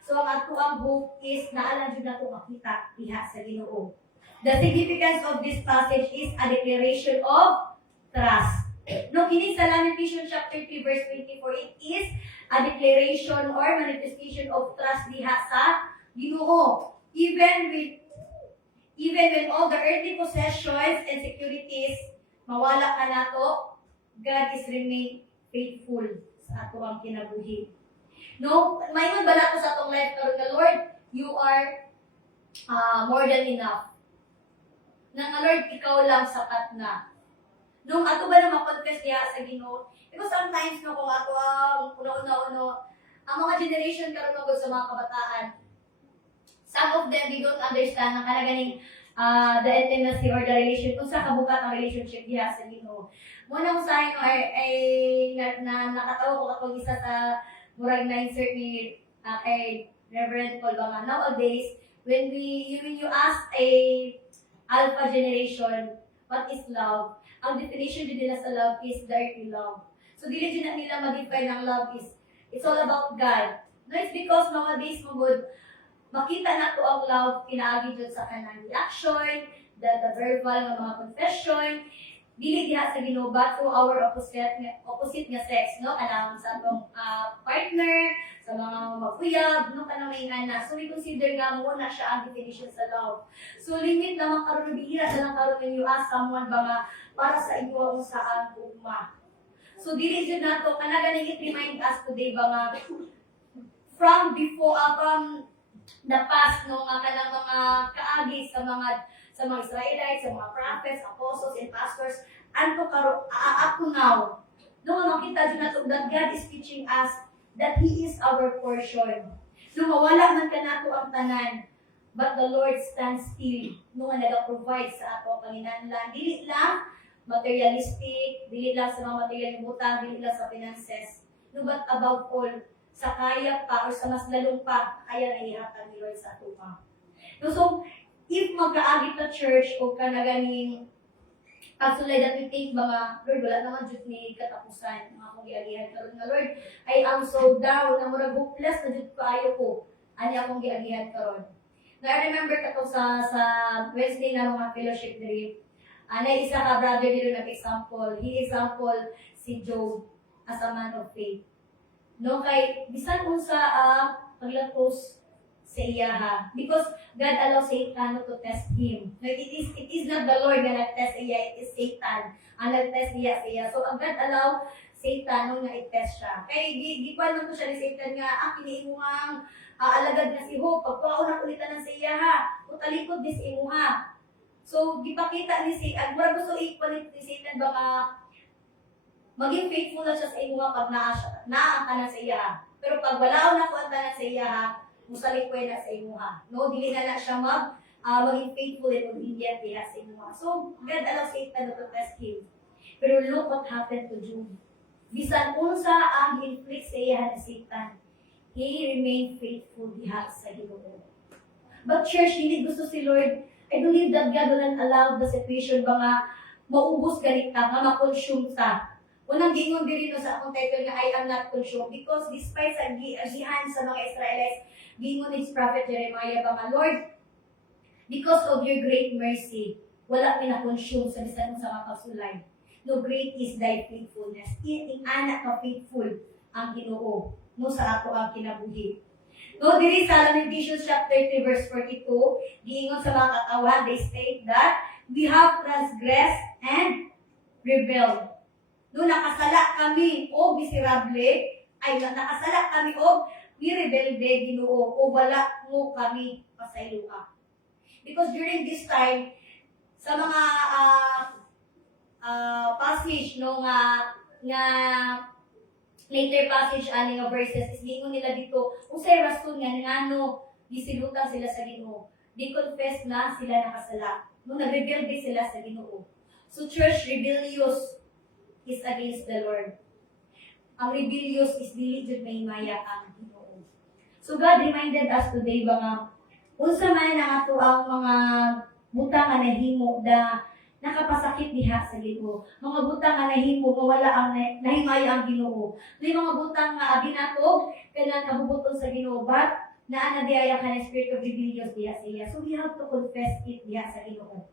So ang ato ang hope is naalang jud nato makita diha sa Ginoo. The significance of this passage is a declaration of trust. No, kini sa Lamentations chapter 3 verse 24, it is a declaration or manifestation of trust diha sa Ginoo. Even when all the earthly possessions and securities mawala ka nato, God is remain faithful sa ato ang kinabuhi. No, mayon bala ko sa atong life karon nga Lord, you are more than enough. Nang Lord, ikaw lang sapat na. Nung ato ba na ma-confess diha sa Ginoo? Because sometimes no kung ato ang una-una ang mga generation karon magod sa mga kabataan, some of them they don't understand ang kalaganing the intimacy or the relation kung sa kabukat ang relationship diha sa Ginoo. Mo nang usahay no ay nakatawo ko katong isa sa murag na insert ni kay Reverend Paul Banga. Nowadays, when you ask a alpha generation what is love, ang definition din nila sa love is dirty love. So dili din nila ma-define ang love is it's all about God. No, it's because nowadays magud makita nato ang love pinaagi jud sa kanang reaction, the verbal nga mga confession, dili diha sa Ginoo but through our opposite nga sex, no, kanang sa atong partner, sa mga magkuyab, no, kanang may anak. So we consider nga mo na siya ang definition sa love. So limit naman karon bihira na lang karon when you ask someone ba nga para sa inyo ang saan ugma. So dili jud nato kana ganing it remind us today ba nga from before from the past no nga kanang mga kaagi sa mga Israelites, sa mga prophets, apostles, and pastors, anto karo up to now. No nga makita jud nato that God is teaching us that He is our portion. No mawala man kanato ang tanan, but the Lord stands still. No nga naga-provide sa ato ang panginahanglan. Dili lang materialistic, dili lang sa mga material butang, dili lang sa finances. No, but above all, sa kaya pa o sa mas lalong pa, kaya na ihatag ni Lord sa ato pa. No, so, if magkaagit na church o ka na ganing pagsulay that we think mga, Lord, wala naman jud ni katapusan, mga kong giagihan karon nga Lord, I am so down, na murag hopeless na jud kaayo ko, ani akong giagihan karon. Now, I remember kato sa Wednesday na mga fellowship diri, na isa ka brother dito nag-example. He example si Job as a man of faith. No, kay bisan unsa paglatos sa iya ha. Because God allows Satan to test him. No, it is not the Lord na nag-test iya, it is Satan ang nag-test niya sa iya. So ang God allow Satan nung na-test siya. Kay gikuan man ko siya ni Satan nga kini imong alagad na si Hope. Pagpaon na ulitan sa iya ha. Utalikod dis imo ha. So, gipakita ni si, mura gusto ipalit ni Satan baka Maging faithful na siya sa imuha pag naa ang tanan sa iya. Pero pag wala na ko ang tanan sa iya, musalig ko na sa imuha. No, dili na siya maging faithful and obedient diha sa imuha. So, God allow Satan to test him. Pero look what happened to Job. Bisan unsa ang inflict sa iya ni Satan, he remained faithful diha sa Ginoo. But church, hindi gusto si Lord. I believe that God will not allow the situation ba nga maubos galit ka, nga ma-consume ta. Unang gingon diri no sa akong title nga I am not consumed because despite sa agihan sa mga Israelites, gingon ni Prophet Jeremiah ba nga, Lord, because of your great mercy, wala mi na-consume sa bisan sa mga kasulay. No, great is thy faithfulness. In anak ka faithful ang Ginoo no sa ato ang kinabuhi. No, diri sa Lamentations chapter 3 verse 42, giingon sa mga katawan, they state that we have transgressed and rebelled. No, nakasala kami o miserable, ay nakasala kami o rebelde Ginoo o wala mo kami pasayloa. Because during this time, sa mga passage no nga later passage ani nga verses is gingon nila dito usay rason nga ngano gisilutan sila sa Ginoo. They confess na sila nakasala. No, nagrebelde sila sa Ginoo. So church, rebellious is against the Lord. Ang rebellious is dili jud may maya ang Ginoo. So God reminded us today ba nga unsa man ang ato ang mga butang nga nahimo da nakapasakit diha sa Ginoo. Mga butang nga nahimo nga wala ang nahimaya ang Ginoo. May mga butang nga abi nato kanang nabubuton sa Ginoo but naa na diha ka na spirit of rebellious diha sa iya. So we have to confess it diha sa Ginoo.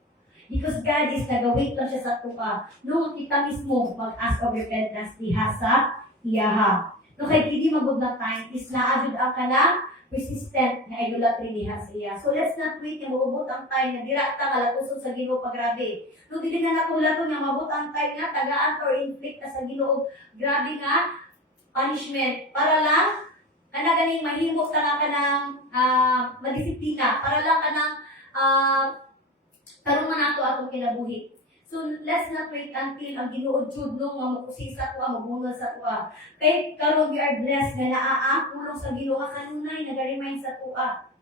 Because God is nagawait lang siya sa tuka. No, kita mismo mag-ask of repentance diha sa iyaha. No, kay hindi magod na time is naadud ang kanang persistent na idolatry diha sa iya. So let's not wait nga mabot ang time na dira ta malatusod sa Ginoo pagrabe. No, dili na nato lato nga mabot ang time nga tagaan or inflict na sa Ginoo grabe nga punishment para lang kana ganing mahimo ta nga kanang madisiplina para lang kanang karon man nato atong kinabuhi. So let's not wait until ang Ginoo jud no nga makusi sa tuwa, magbunol sa tuwa. Kay karon we are blessed nga naa ang pulong sa Ginoo nga kanunay naga-remind sa tuwa.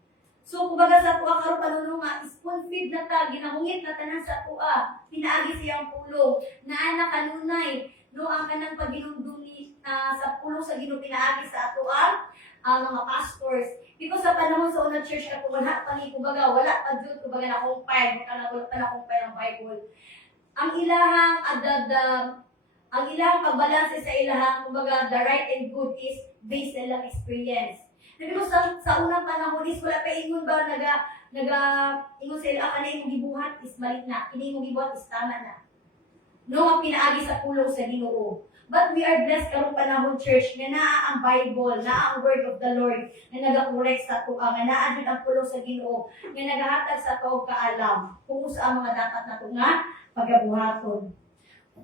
So kumbaga sa tuwa karon panuno nga spoon feed na ta, ginahungit na tanan sa tuwa. Pinaagi siyang pulong naa na kanunay no ang kanang paghinumdum ni sa pulong sa Ginoo pinaagi sa tuwa mga pastors. Because sa panahon sa unang church ako wala pa ni kumbaga wala pa jud kumbaga na compile wala pa na compile ang Bible. Ang ilahang ang ilahang pagbalanse sa ilahang kumbaga the right and good is based sa ilang experience. Because sa unang panahon is wala pa ingon ba ingon sa ilang kanay imong gibuhat is balik na, kini imong gibuhat is tama na. No nga pinaagi sa pulong sa Ginoo. But we are blessed karong panahon church nga naa ang Bible, naa ang word of the Lord nga naga-correct sa tuwa, nga naa jud ang pulong sa Ginoo, nga nagahatag sa tuwa kaalam kung sa mga dapat nato nga pagabuhaton.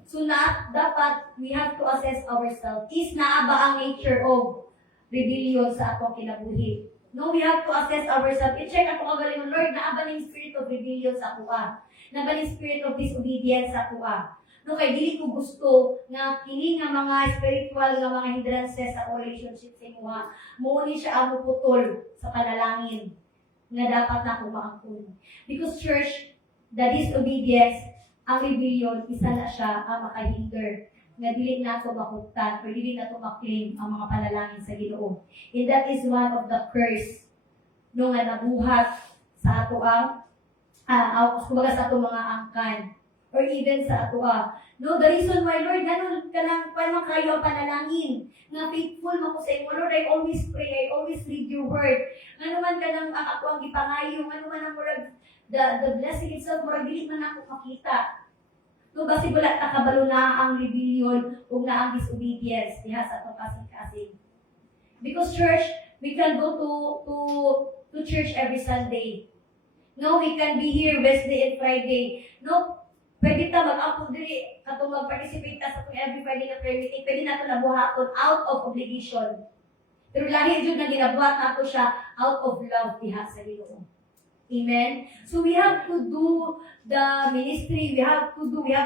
So dapat we have to assess ourselves. Is naa ba ang nature of rebellion sa atong kinabuhi? No, we have to assess ourselves. I-check ato kagalingon, Lord, naa ba ning spirit of rebellion sa tuwa? Naa ba ning spirit of disobedience sa tuwa? No, kay dili ko gusto nga kini nga mga spiritual nga mga hindrances sa relationship sa imuha. Mo ni siya ang putol sa panalangin nga dapat na ko maangkon. Because church, the disobedience, ang rebellion, isa na siya ang makahinder nga dili nato mahugtan or dili nato maklaim ang mga panalangin sa Ginoo. And that is one of the curse no nga nabuhat sa ato ang kumbaga sa ato mga angkan or even sa ato no, the reason why Lord ganun ka lang paano kayo ang panalangin nga faithful mo ko sa imo Lord, I always pray, I always read your word. Ngano man ka nang ako ang gipangayo, ngano man ang murag the blessing itself murag dili man ako makita. No, basi wala ta kabalo na ang rebellion ug na ang disobedience diha sa atong kasing-kasing. Because church, we can go to church every Sunday. No, we can be here Wednesday and Friday. No, pwede ta mag-upload diri katong mag-participate ta sa every Friday na prayer meeting. Pwede nato nabuhaton out of obligation. Pero lahi jud na ginabuhat nato siya out of love diha sa Ginoo. Amen? So we have to do the ministry, we have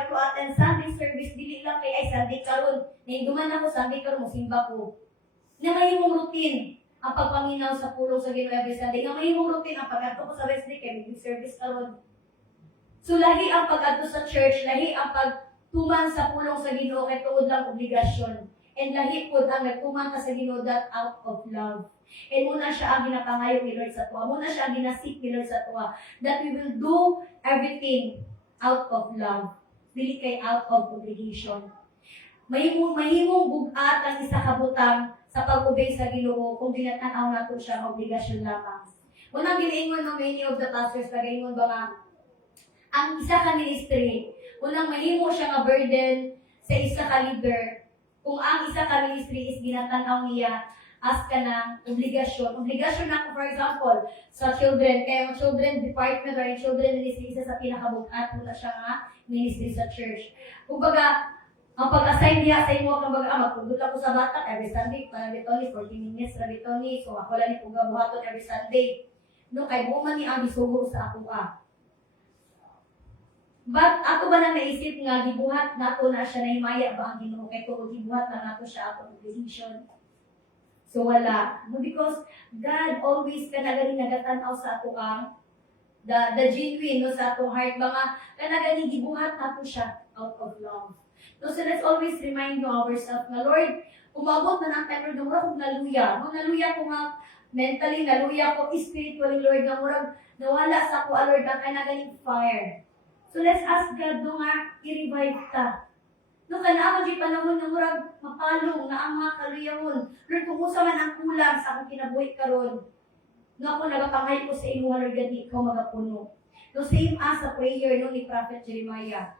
to attend Sunday service, dili lang kay ay Sunday karon. Nainduman ako Sunday karon mo simba ko. Na mahimong routine ang pagpaminaw sa pulong sa Ginoo every Sunday. Nga mahimong routine ang pag-adto ko sa Wednesday kay may service karon. So lahi ang pag-adto sa church, lahi ang pagtuman sa pulong sa Ginoo kay tuod lang obligasyon. And lahi pod ang nagtuman ka sa Ginoo that out of love. And muna siya ang ginapangayo ni Lord sa tuwa. Muna siya ang ginasik ni Lord sa tuwa. That we will do everything out of love. Dili kay out of obligation. Mahimong bugat ang isa ka butang sa pag-obey sa Ginoo kung ginatanaw nato siya ang obligasyon lamang. Unang giniingon ng many of the pastors, nagaingon ba nga, ang isa ka ministry, unang mahimo siya nga burden sa isa ka leader. Kung ang isa ka ministry is ginatanaw niya as ka ng obligasyon. Obligasyon na ako, for example, sa children. Kaya ang children department or yung children ministry, isa sa pinakabukat muna siya nga ministry sa church. Kumbaga, ang pag-assign niya sa imo, kumbaga, magtugod ako sa bata every Sunday, para dito ni 40 minutes, para dito ni, so ako lang ni pugabuhaton every Sunday. No, kay buman ni ang isugo sa ako But ako ba nang naisip nga, gibuhat nato na siya na himaya ba ang Ginoo kay kung gibuhat na nato siya ako obligation. So wala. No, because God always kanagani nagatanaw sa ato ang the genuine no sa atong heart mga kanagani gibuhat nato siya out of love. So let's always remind ourselves na Lord, umabot na ng time Lord, murag kong naluya. No, naluya ko nga mentally, naluya ko spiritually Lord, na murag nawala sa ako Lord ang kanaganing fire. So let's ask God no nga i-revive ta. No kanaaman di panahon nga murag mapalong na ang mga kaluyawon. Lord, kung usa man ang kulang sa akong kinabuhi karon, no ako nagapangay ko sa imo Lord gadi ikaw magapuno. No same as sa prayer no ni Prophet Jeremiah.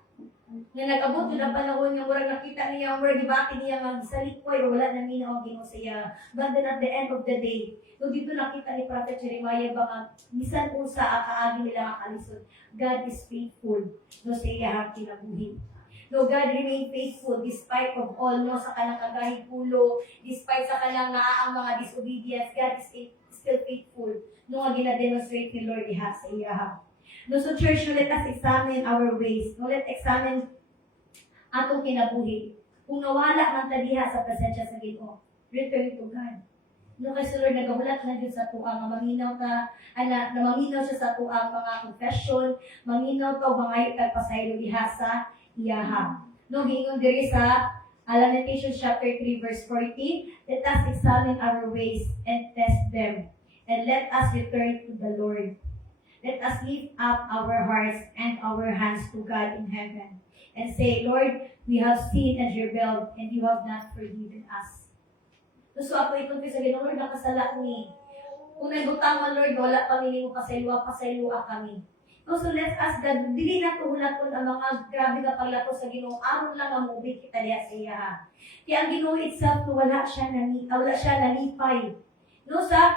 Nga nag-abot yun ang panahon nga murag nakita niya, murag dibati niya nga gisalikway o wala na minaw ang Ginoo sa iya. But then at the end of the day, no dito nakita ni Prophet Jeremiah ba nga bisan usa kaagi nila makalisod. God is faithful no sa iyang kinabuhi. No, God remain faithful despite of all no sa kanang kagahipulo, despite sa kanang ang mga disobedience, God is still faithful. No nga gina-demonstrate ni Lord diha sa iya. No, so church, no, let us examine our ways. No, let's examine atong kinabuhi. Kung nawala man ta diha sa presensya sa Ginoo, return to God. No, kasi Lord, nagahulat na dyan sa tuang, maminaw ka, na maminaw siya sa tuang mga confession, maminaw ka, mga ikagpasaylo diha sa iyaha. No, gingon diri sa Lamentations chapter 3 verse 40, let us examine our ways and test them, and let us return to the Lord. Let us lift up our hearts and our hands to God in heaven, and say, Lord, we have sinned and rebelled, and you have not forgiven us. So ako itong sa Ginoo, Lord, nakasala ni. Kung nagbutangan, Lord, wala kami ni mo pasayloa kami. So let's ask God, dili na tuhulaton ang mga grabe nga paglato sa Ginoo, aron lang ang mubig kita diha sa iya. Kaya ang Ginoo itself, wala siya nalipay. No, sa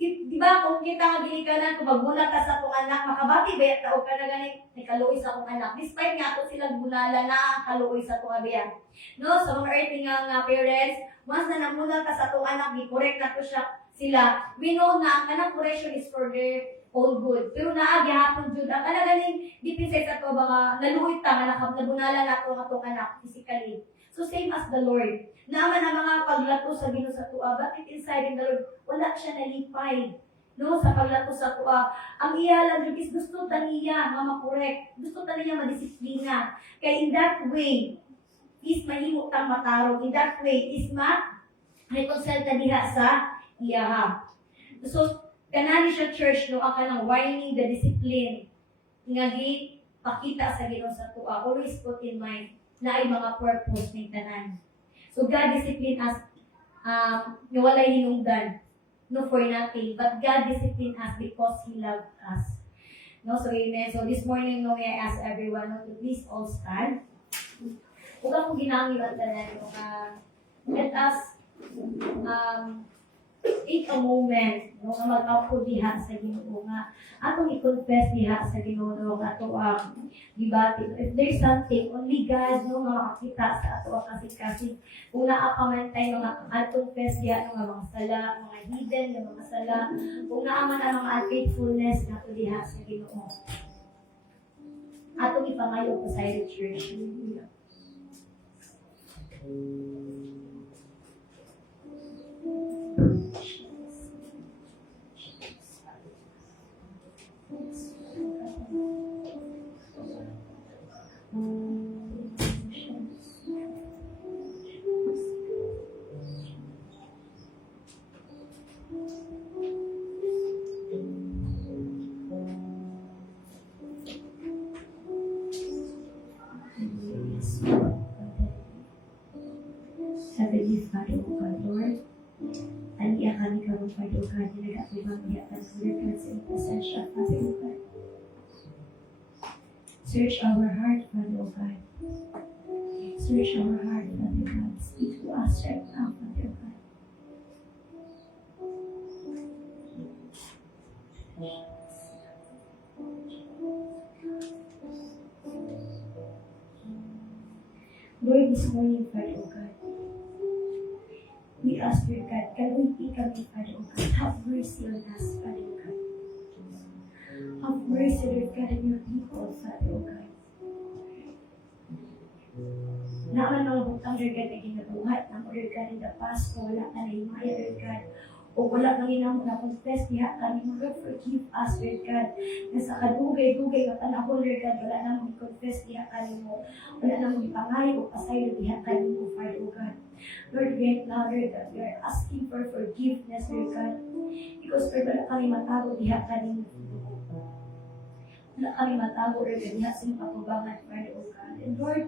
di ba kung kita nga ginikanan kung magbunat ka sa akong anak, makabati ba tao ka na ganit ni kaluoy sa akong anak. Despite nga ako silang bunala na kaluoy sa akong abiyan. No, sa mga earthly nga parents, once na namunal ka sa akong anak, gi-correct na to sila. We know na ang kanang correction is for their own good. Pero naagi hapon jud ang kanang ganing dipensay sa to mga naluoy ta nga nabunala na to atong anak physically. So same as the Lord. Naman ang mga paglato sa Ginoo sa tuwa, bakit inside in the Lord, wala siya nalipay. No, sa paglato sa tuwa. Ang iya lang is gusto ta niya nga makorek. Gusto ta niya madisiplina. Kaya in that way, is mahimo tang matarong. In that way, is reconcile ta diha sa iya. So, kanani siya church, no, ang kanang whining the discipline. Nga di, pakita sa Ginoo sa tuwa. Always put in mind na ay mga purpose ng tanan. So God discipline us, walay hinungdan, no for nothing, but God discipline us because He loved us. No, so amen. So this morning, no, may I ask everyone to please all stand. Huwag akong ginamit at tanan, let us take a moment, no, nga mag-apo diha sa Ginoo nga atong i-confess diha sa Ginoo no, nga ato debate. If there's something only God no nga makakita sa ato kasi kung naa pa man tayo mga confess diha no, nga mga sala, mga hidden nga mga sala, kung naa man ang mga unfaithfulness nato diha sa Ginoo. Atong ipangayo sa Silent Church. Hallelujah. Heavenly Father, O God, Lord, aniya kami karong Father, O God, na nag-atubang niyatan sa God sa intercession, Father, O God. Search our heart, Father, O God. Search our heart, Father, God. Speak to us right now, Father, O God. Lord, this morning, Father, O God, we ask, dear God, can we pick up, Father, O God, have mercy on us, Father, O God. Have mercy, Lord God, on your people, Father, O God. Naaman mga butang, Lord God, na ginabuhat ng Lord God in the past, kung wala ka na himaya, Lord God, o wala kang inang na-confess, diha ka ni Lord, forgive us, Lord God, na sa kadugay-dugay na panahon, Lord God, wala na mong confess, diha ka ni mo, wala na mong ipangay o pasay, diha ka ni mo, Father, O God. Lord, right now, Lord God, we are asking for forgiveness, Lord God, because Lord, wala kami matago, diha ka ni mo. Wala kami matago, Lord God, diha sa mga patubangan, Father, O God. And Lord,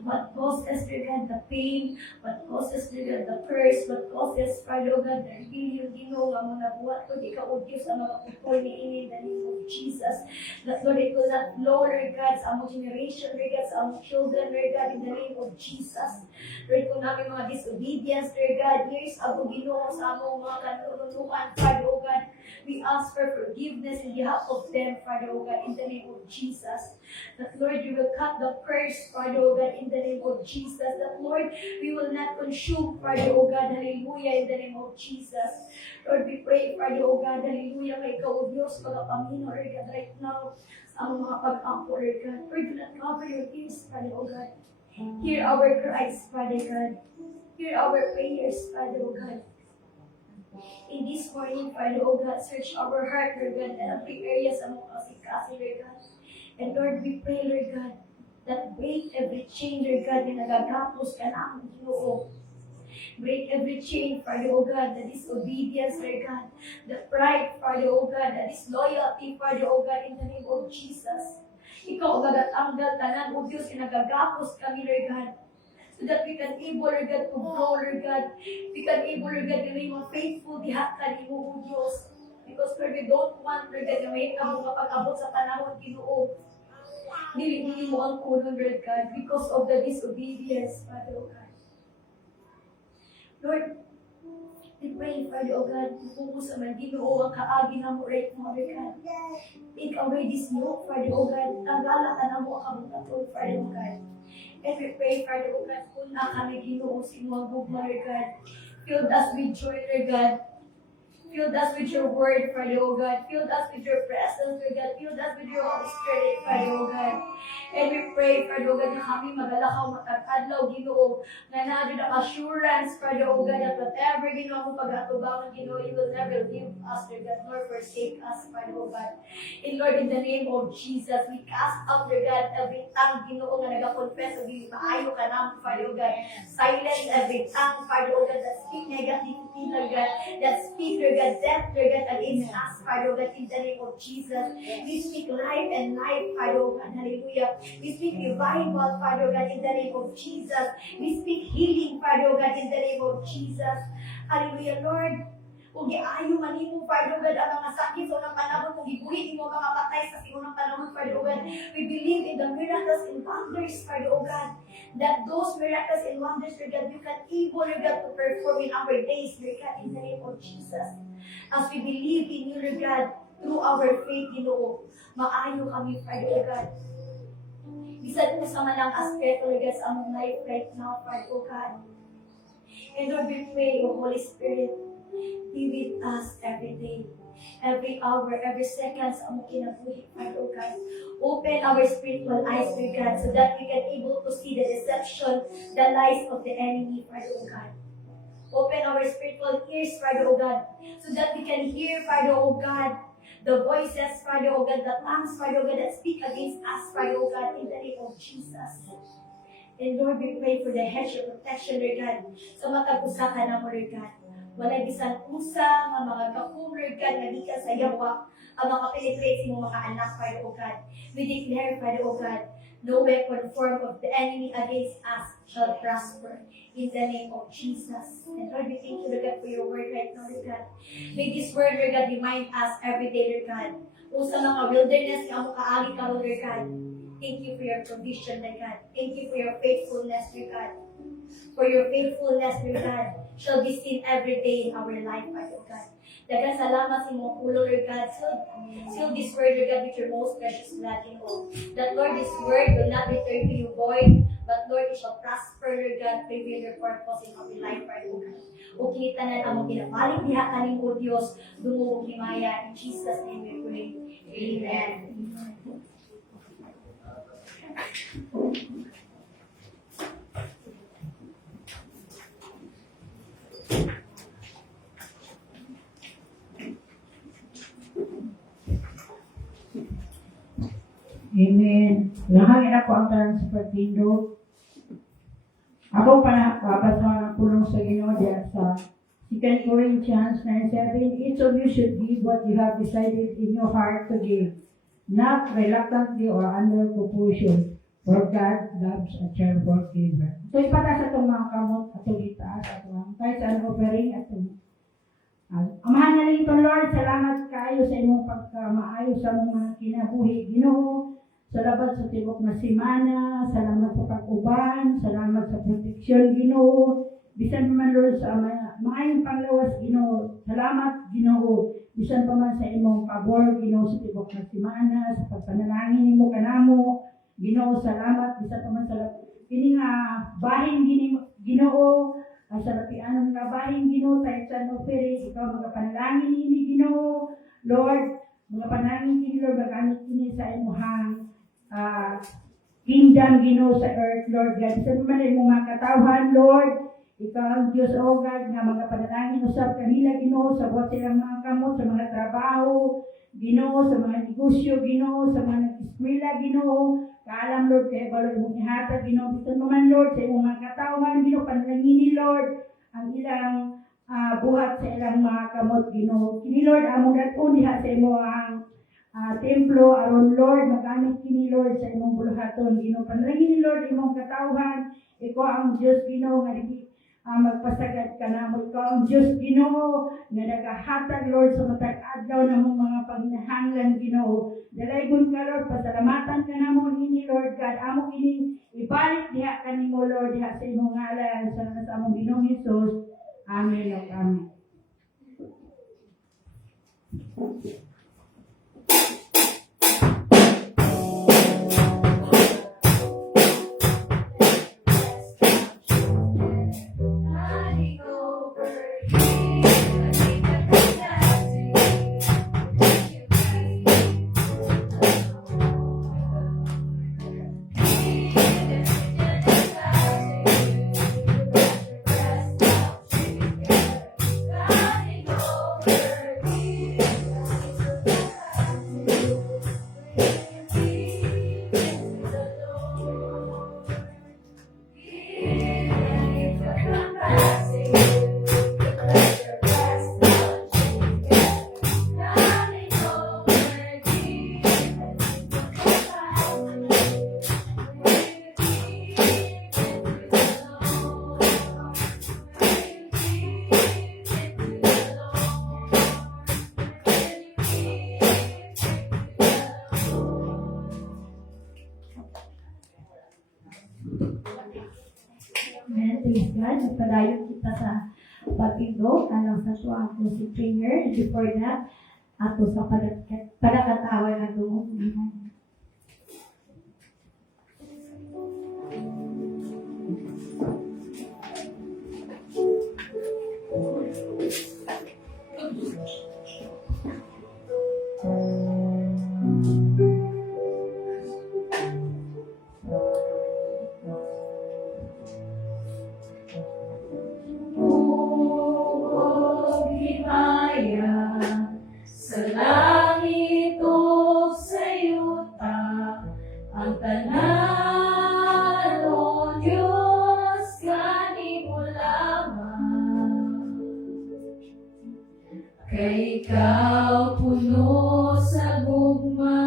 what causes, Lord God, the pain, what causes, Lord God, the curse, what causes, Father, O God, the rebellion, Ginoo, nga mo nabuhat ko, di ka udyos sa mga putol ni ini, in the name of Jesus. That, Lord, it will not flow, Lord God, sa among generation, Lord God, sa among children, Lord God, in the name of Jesus. Lord, kung namin mga disobedience, Lord God, years ago, Ginoo, sa among mga kanunuan, Father, O God, we ask for forgiveness in behalf of them, Father, O God, in the name of Jesus. That, Lord, you will cut the curse, Father, O God, in the name of Jesus. That, Lord, we will not consume, Father, O God, hallelujah, in the name of Jesus. Lord, we pray, Father, O God, hallelujah, may ikaw, O Diyos, pagkapamino, Lord God, right now, sa among mga pag-ampo, Lord God. Lord, do not cover your ears, Father, O God. Hear our cries, Father God. Hear our prayers, Father, O God. In this morning, Father, O God, search our heart, Lord God, and every area sa mga kasi, Lord God. And Lord, we pray, Lord God, that break every chain, Lord God, na nagagapos ka na ang Ginoo. Break every chain, Father, O God, the disobedience, Lord God, the pride, Father, O God, the disloyalty, Father, O God, in the name of Jesus. Ikaw, O God, at anggal tanan, O Diyos, inagagapos kami, Lord God, so that we can able, Lord God, to grow, Lord God. We can able, Lord God, to remain faithful, diha ka ni mo, O Diyos. Because, Lord, we don't want, Lord God, na may ikaw kapag-abot sa panahon, Ginoo. Nilingin mo ang kuno, Lord God, because of the disobedience, Father, O God. Lord, we pray, Father, O God, kung sa man Ginoo ang kaagi na mo right now, Lord God. Take away this yoke, Father, O God. Tanggala ka na mo ang kabutatol, Father, O God. And we pray, Father, O God, kung na kami Ginoo sa inyong gugma, Lord God. Fill us with joy, Lord God. Fill us with your word, Father, O God. Fill us with your presence, Lord God. Fill us with your Holy Spirit, Father, O God. And we pray, Father, O God, na kami magalakaw matag-adlaw, Ginoo, na naadyo ng assurance, Father, O God, that whatever, Ginoo, mo pag-atubangan, Ginoo, you will never leave us, Lord God, nor forsake us, Father, O God. And Lord, in the name of Jesus, we cast out, Lord God, every tongue, Ginoo, nga nag-confess, o maayo ka naman, Father, O God. Silence every tongue, Father, O God, that speak negativity, Lord God, that speak, Lord God, death, Lord God, against us, Father, O God, in the name of Jesus. We speak life and life, Father, O God, hallelujah. We speak revival, Father, O God, in the name of Jesus. We speak healing, Father, O God, in the name of Jesus. Hallelujah, Lord. Kung giayo man mo, Father, O God, ang mga sakit sa unang panahon, kung gibuhi mo mga patay sa unang panahon, Father, O God, we believe in the miracles and wonders, Father, O God, that those miracles and wonders, Lord God, you can able, Lord God, to perform in our days, Lord God, in the name of Jesus. As we believe in you, Lord God, through our faith, Ginoo, maayo kami, Father, O God. Bisan po sa manang aspeto, Lord God, sa among life right now, Father, O God. And Lord, we pray, O Holy Spirit, be with us every day, every hour, every second sa among kinabuhi, Father, O God. Open our spiritual eyes, Lord God, so that we can able to see the deception, the lies of the enemy, Father, O God. Open our spiritual ears, Father, O God, so that we can hear, Father, O God, the voices, Father, O God, the tongues, Father, O God, that speak against us, Father, O God, in the name of Jesus. And Lord, we pray for the hedge of protection, Lord God, sa matag-usahan na mo, Lord God. Wala bisan usa nga mga gakum, Lord God, nga di ka sa yawa, ang mga penetrate mo mga anak, Father, O God. We declare, Father, O God, no weapon formed of the enemy against us shall prosper. In the name of Jesus. And Lord, we thank you, Lord God, for your word right now, Lord God. May this word, Lord God, remind us every day, Lord God. Kung sa mga wilderness, ka mo kaagi ka, Lord God. Thank you for your provision, Lord God. Thank you for your faithfulness, Lord God. For your faithfulness, Lord God, shall be seen every day in our life, Lord God. Daghang salamat sa imong ulo, Lord God. Seal this word, Lord God, with your most precious blood, you know. That, Lord, this word will not return to you void, but, Lord, it shall prosper, Lord God, prevail your purpose in our life, Lord God. O kinitanan ang ginabalik diha kaning o Diyos, dumugog himaya. In Jesus' name we pray. Amen. Amen. Lahangin ako ang talang sa pagtindog. Ako pa papasahan ng pulong sa Ginoo diya sa 2 Corinthians 9:7. Each of you should give what you have decided in your heart to give, not reluctantly or under compulsion, for God loves a cheerful giver. So ipata sa itong mga kamot at itaas at ang kahit saan offering at Amahan na rin ito, Lord, salamat kayo sa imong pagkamaayo sa mga kinabuhi, Ginoo. Salamat sa tibok na simana, salamat sa pag-uban, salamat sa proteksyon, Ginoo. Bisan pa man, Lord, sa maayong panglawas, Ginoo. Salamat, Ginoo. Bisan pa man sa imong pabor, Ginoo, sa tibok na simana, sa pagpanalangin nimo kanamo, Ginoo, salamat. Bisan pa man sa pining bahin, Ginoo. Sa lapianan nga bahin, Ginoo, tayo sa offerings, ikaw mga panalangin ini, Ginoo. Lord, mga panalangin ini, Lord, magamit ini sa imuhang kingdom, Ginoo, sa earth, Lord God. Sa naman ay mga katawhan, Lord, ikaw ang Diyos, O God, nga mga panalangin usap kanila, Ginoo, sa buhat silang mga kamot, sa mga trabaho, Ginoo, sa mga negosyo, Ginoo, sa mga nag-eskwela, Ginoo. Kaalam, Lord, kaya ba, Lord, mong ihatag, Ginoo, bisan naman, Lord, sa iyong mga katawhan, Ginoo, panalangin, Lord, ang ilang buhat sa ilang mga kamot, Ginoo. Kini, Lord, among datun diha sa imo ang templo, aron, Lord, magamit kini, Lord, sa imong buluhaton, Ginoo. Panalangin, Lord, imong katawhan, ikaw ang Diyos, Ginoo, nga magpasagad ka na mo. Ikaw ang Diyos, Ginoo, nga nagahatag, Lord, sa matag adlaw na mong mga panginahanglan, Ginoo. Dalaygon ka, Lord, pasalamatan ka na mo ini, Lord God. Amo kining ibalik diha kanimo, Lord, diha sa imong ngalan, sa among Ginoong Hesus. Amen o amen. Praise God, nagpadayon kita sa pagpindog, alang sa tuwa ako si prayer, and before that, ato sa pagkakatawa na doon. Sa langit o sa yuta, ang tanan o Diyos, kanimo lamang. Kay ikaw puno sa gugma,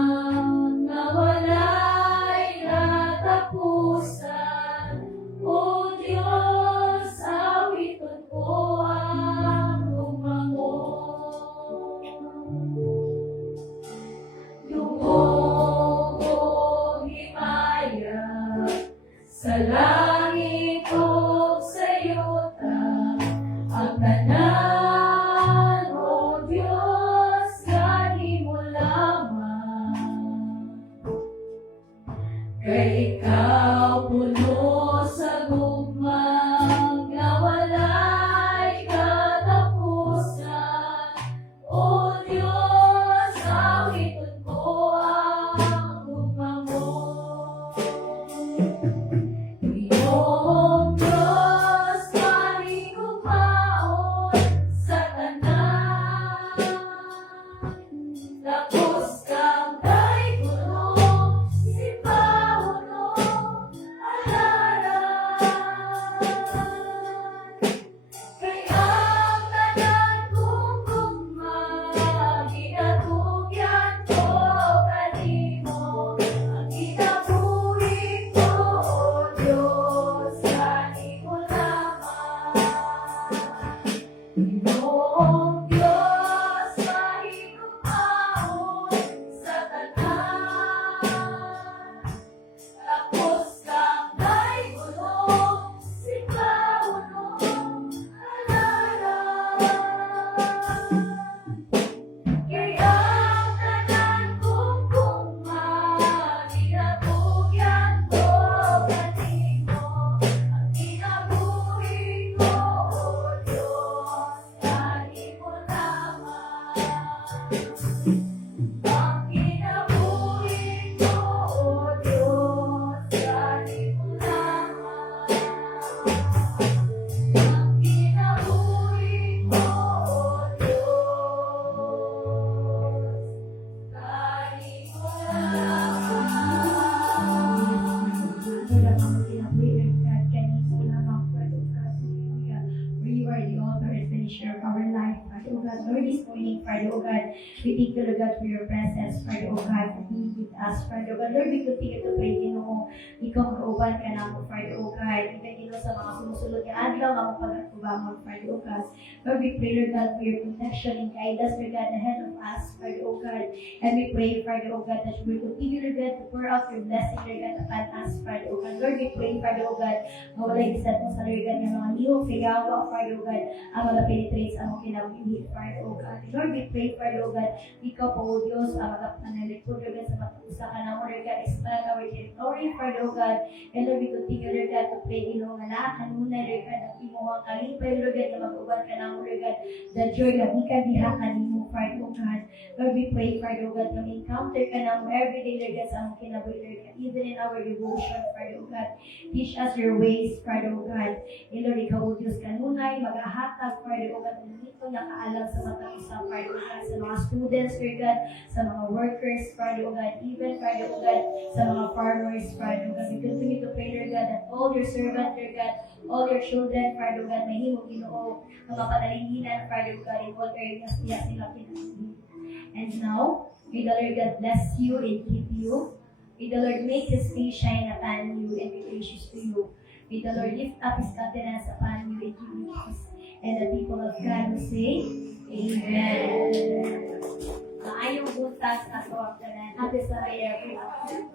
nga walay katapusan. O Diyos, awiton ko ang gugma mo. Dungog himaya sa langit o sa yuta, ang tanan o Diyos, kanimo lamang. Kay ikaw puno sa gugma, nga walay katapusan. O Diyos, awiton ko ang gugma mo. Iyong Diyos, mahigugmaon sa tanan. Tapos kang kay puno, simbahon o halaran. Kay ang tanan kong gugma, ginatugyan ko kanimo. Ang kinabuhi ko, O Diyos, kanimo lamang. Iyong Diyos, mahigugmaon sa tanan. Tapos kang kay puno, simbahon o halaran. Kay ang tanan kong gugma, ginatugyan ko kanimo. Ang kinabuhi ko, O Diyos, kanimo lamang. Ang kinabuhi ko, O Diyos, kanimo lamang. Ang kinabuhi ko, O Diyos, kanimo For you are the author and finisher of our life, Father, O God. Lord, this morning, Father, O God, we thank you, Lord God, for your presence, Father, O God, for being with us, Father, O God. Lord, we continue to pray, Ginoo, ikaw kauban ka na mo, Father, O God. Even, Ginoo, sa mga sumusulod na adlaw, ang pagkakubamon, Father, O God. Lord, we pray, Lord God, for your protection and guidance, Lord God, ahead of us, Father, O God. And we pray, Father, O God, that you will continue, Lord God, to pour out your blessing, Lord God, upon us, Father, O God. Lord, we pray, Father, O God, mawalay isa mo sa Lord God, ng mga lihok, kayawa, Father, O God, ang mga penetrates ang mga kinabuhi, Father, O God. Lord, we pray, Father, O God, ikaw po, O Diyos, ang mga panalikod, Lord God, sa pag-usa ka na mo, Lord God, expand our territory, Father, O God. And Lord, we continue, Lord God, to pray, Ginoo, nga lahat, kanunay, Lord God, ang imo ang kalipay, Lord God, na mag-uban ka na mo, Lord God, the joy na ikan diha kanimo, Father, O God. Lord, we pray, Father, O God, na encounter ka na mo everyday, Lord God, sa among kinabuhi, Lord God, even in our devotion, Father, O God. Teach us your ways, Father, O God. And Lord, ikaw, O Diyos, kanunay, mag-ahatag, Father, O God, ng dito nakaalam sa matang isang, Father, O God, sa mga students, Lord God, sa mga workers, Father, O God, even, Father, O God, sa mga farmers, Father, O God. We continue to pray, Lord God, that all your servants, Lord God, all your children, Father, O God, may himong Ginoo, ang mapanalinginan, Father, O God, in all areas niya sila pinag-ibig. And now, may the Lord God bless you and keep you. May the Lord make His face shine upon you and be gracious to you. May the Lord lift up His countenance upon you and give you peace. And the people of God will say, Amen. Maayong buntag sa tuwag tanan. Happy Sunday, everyone.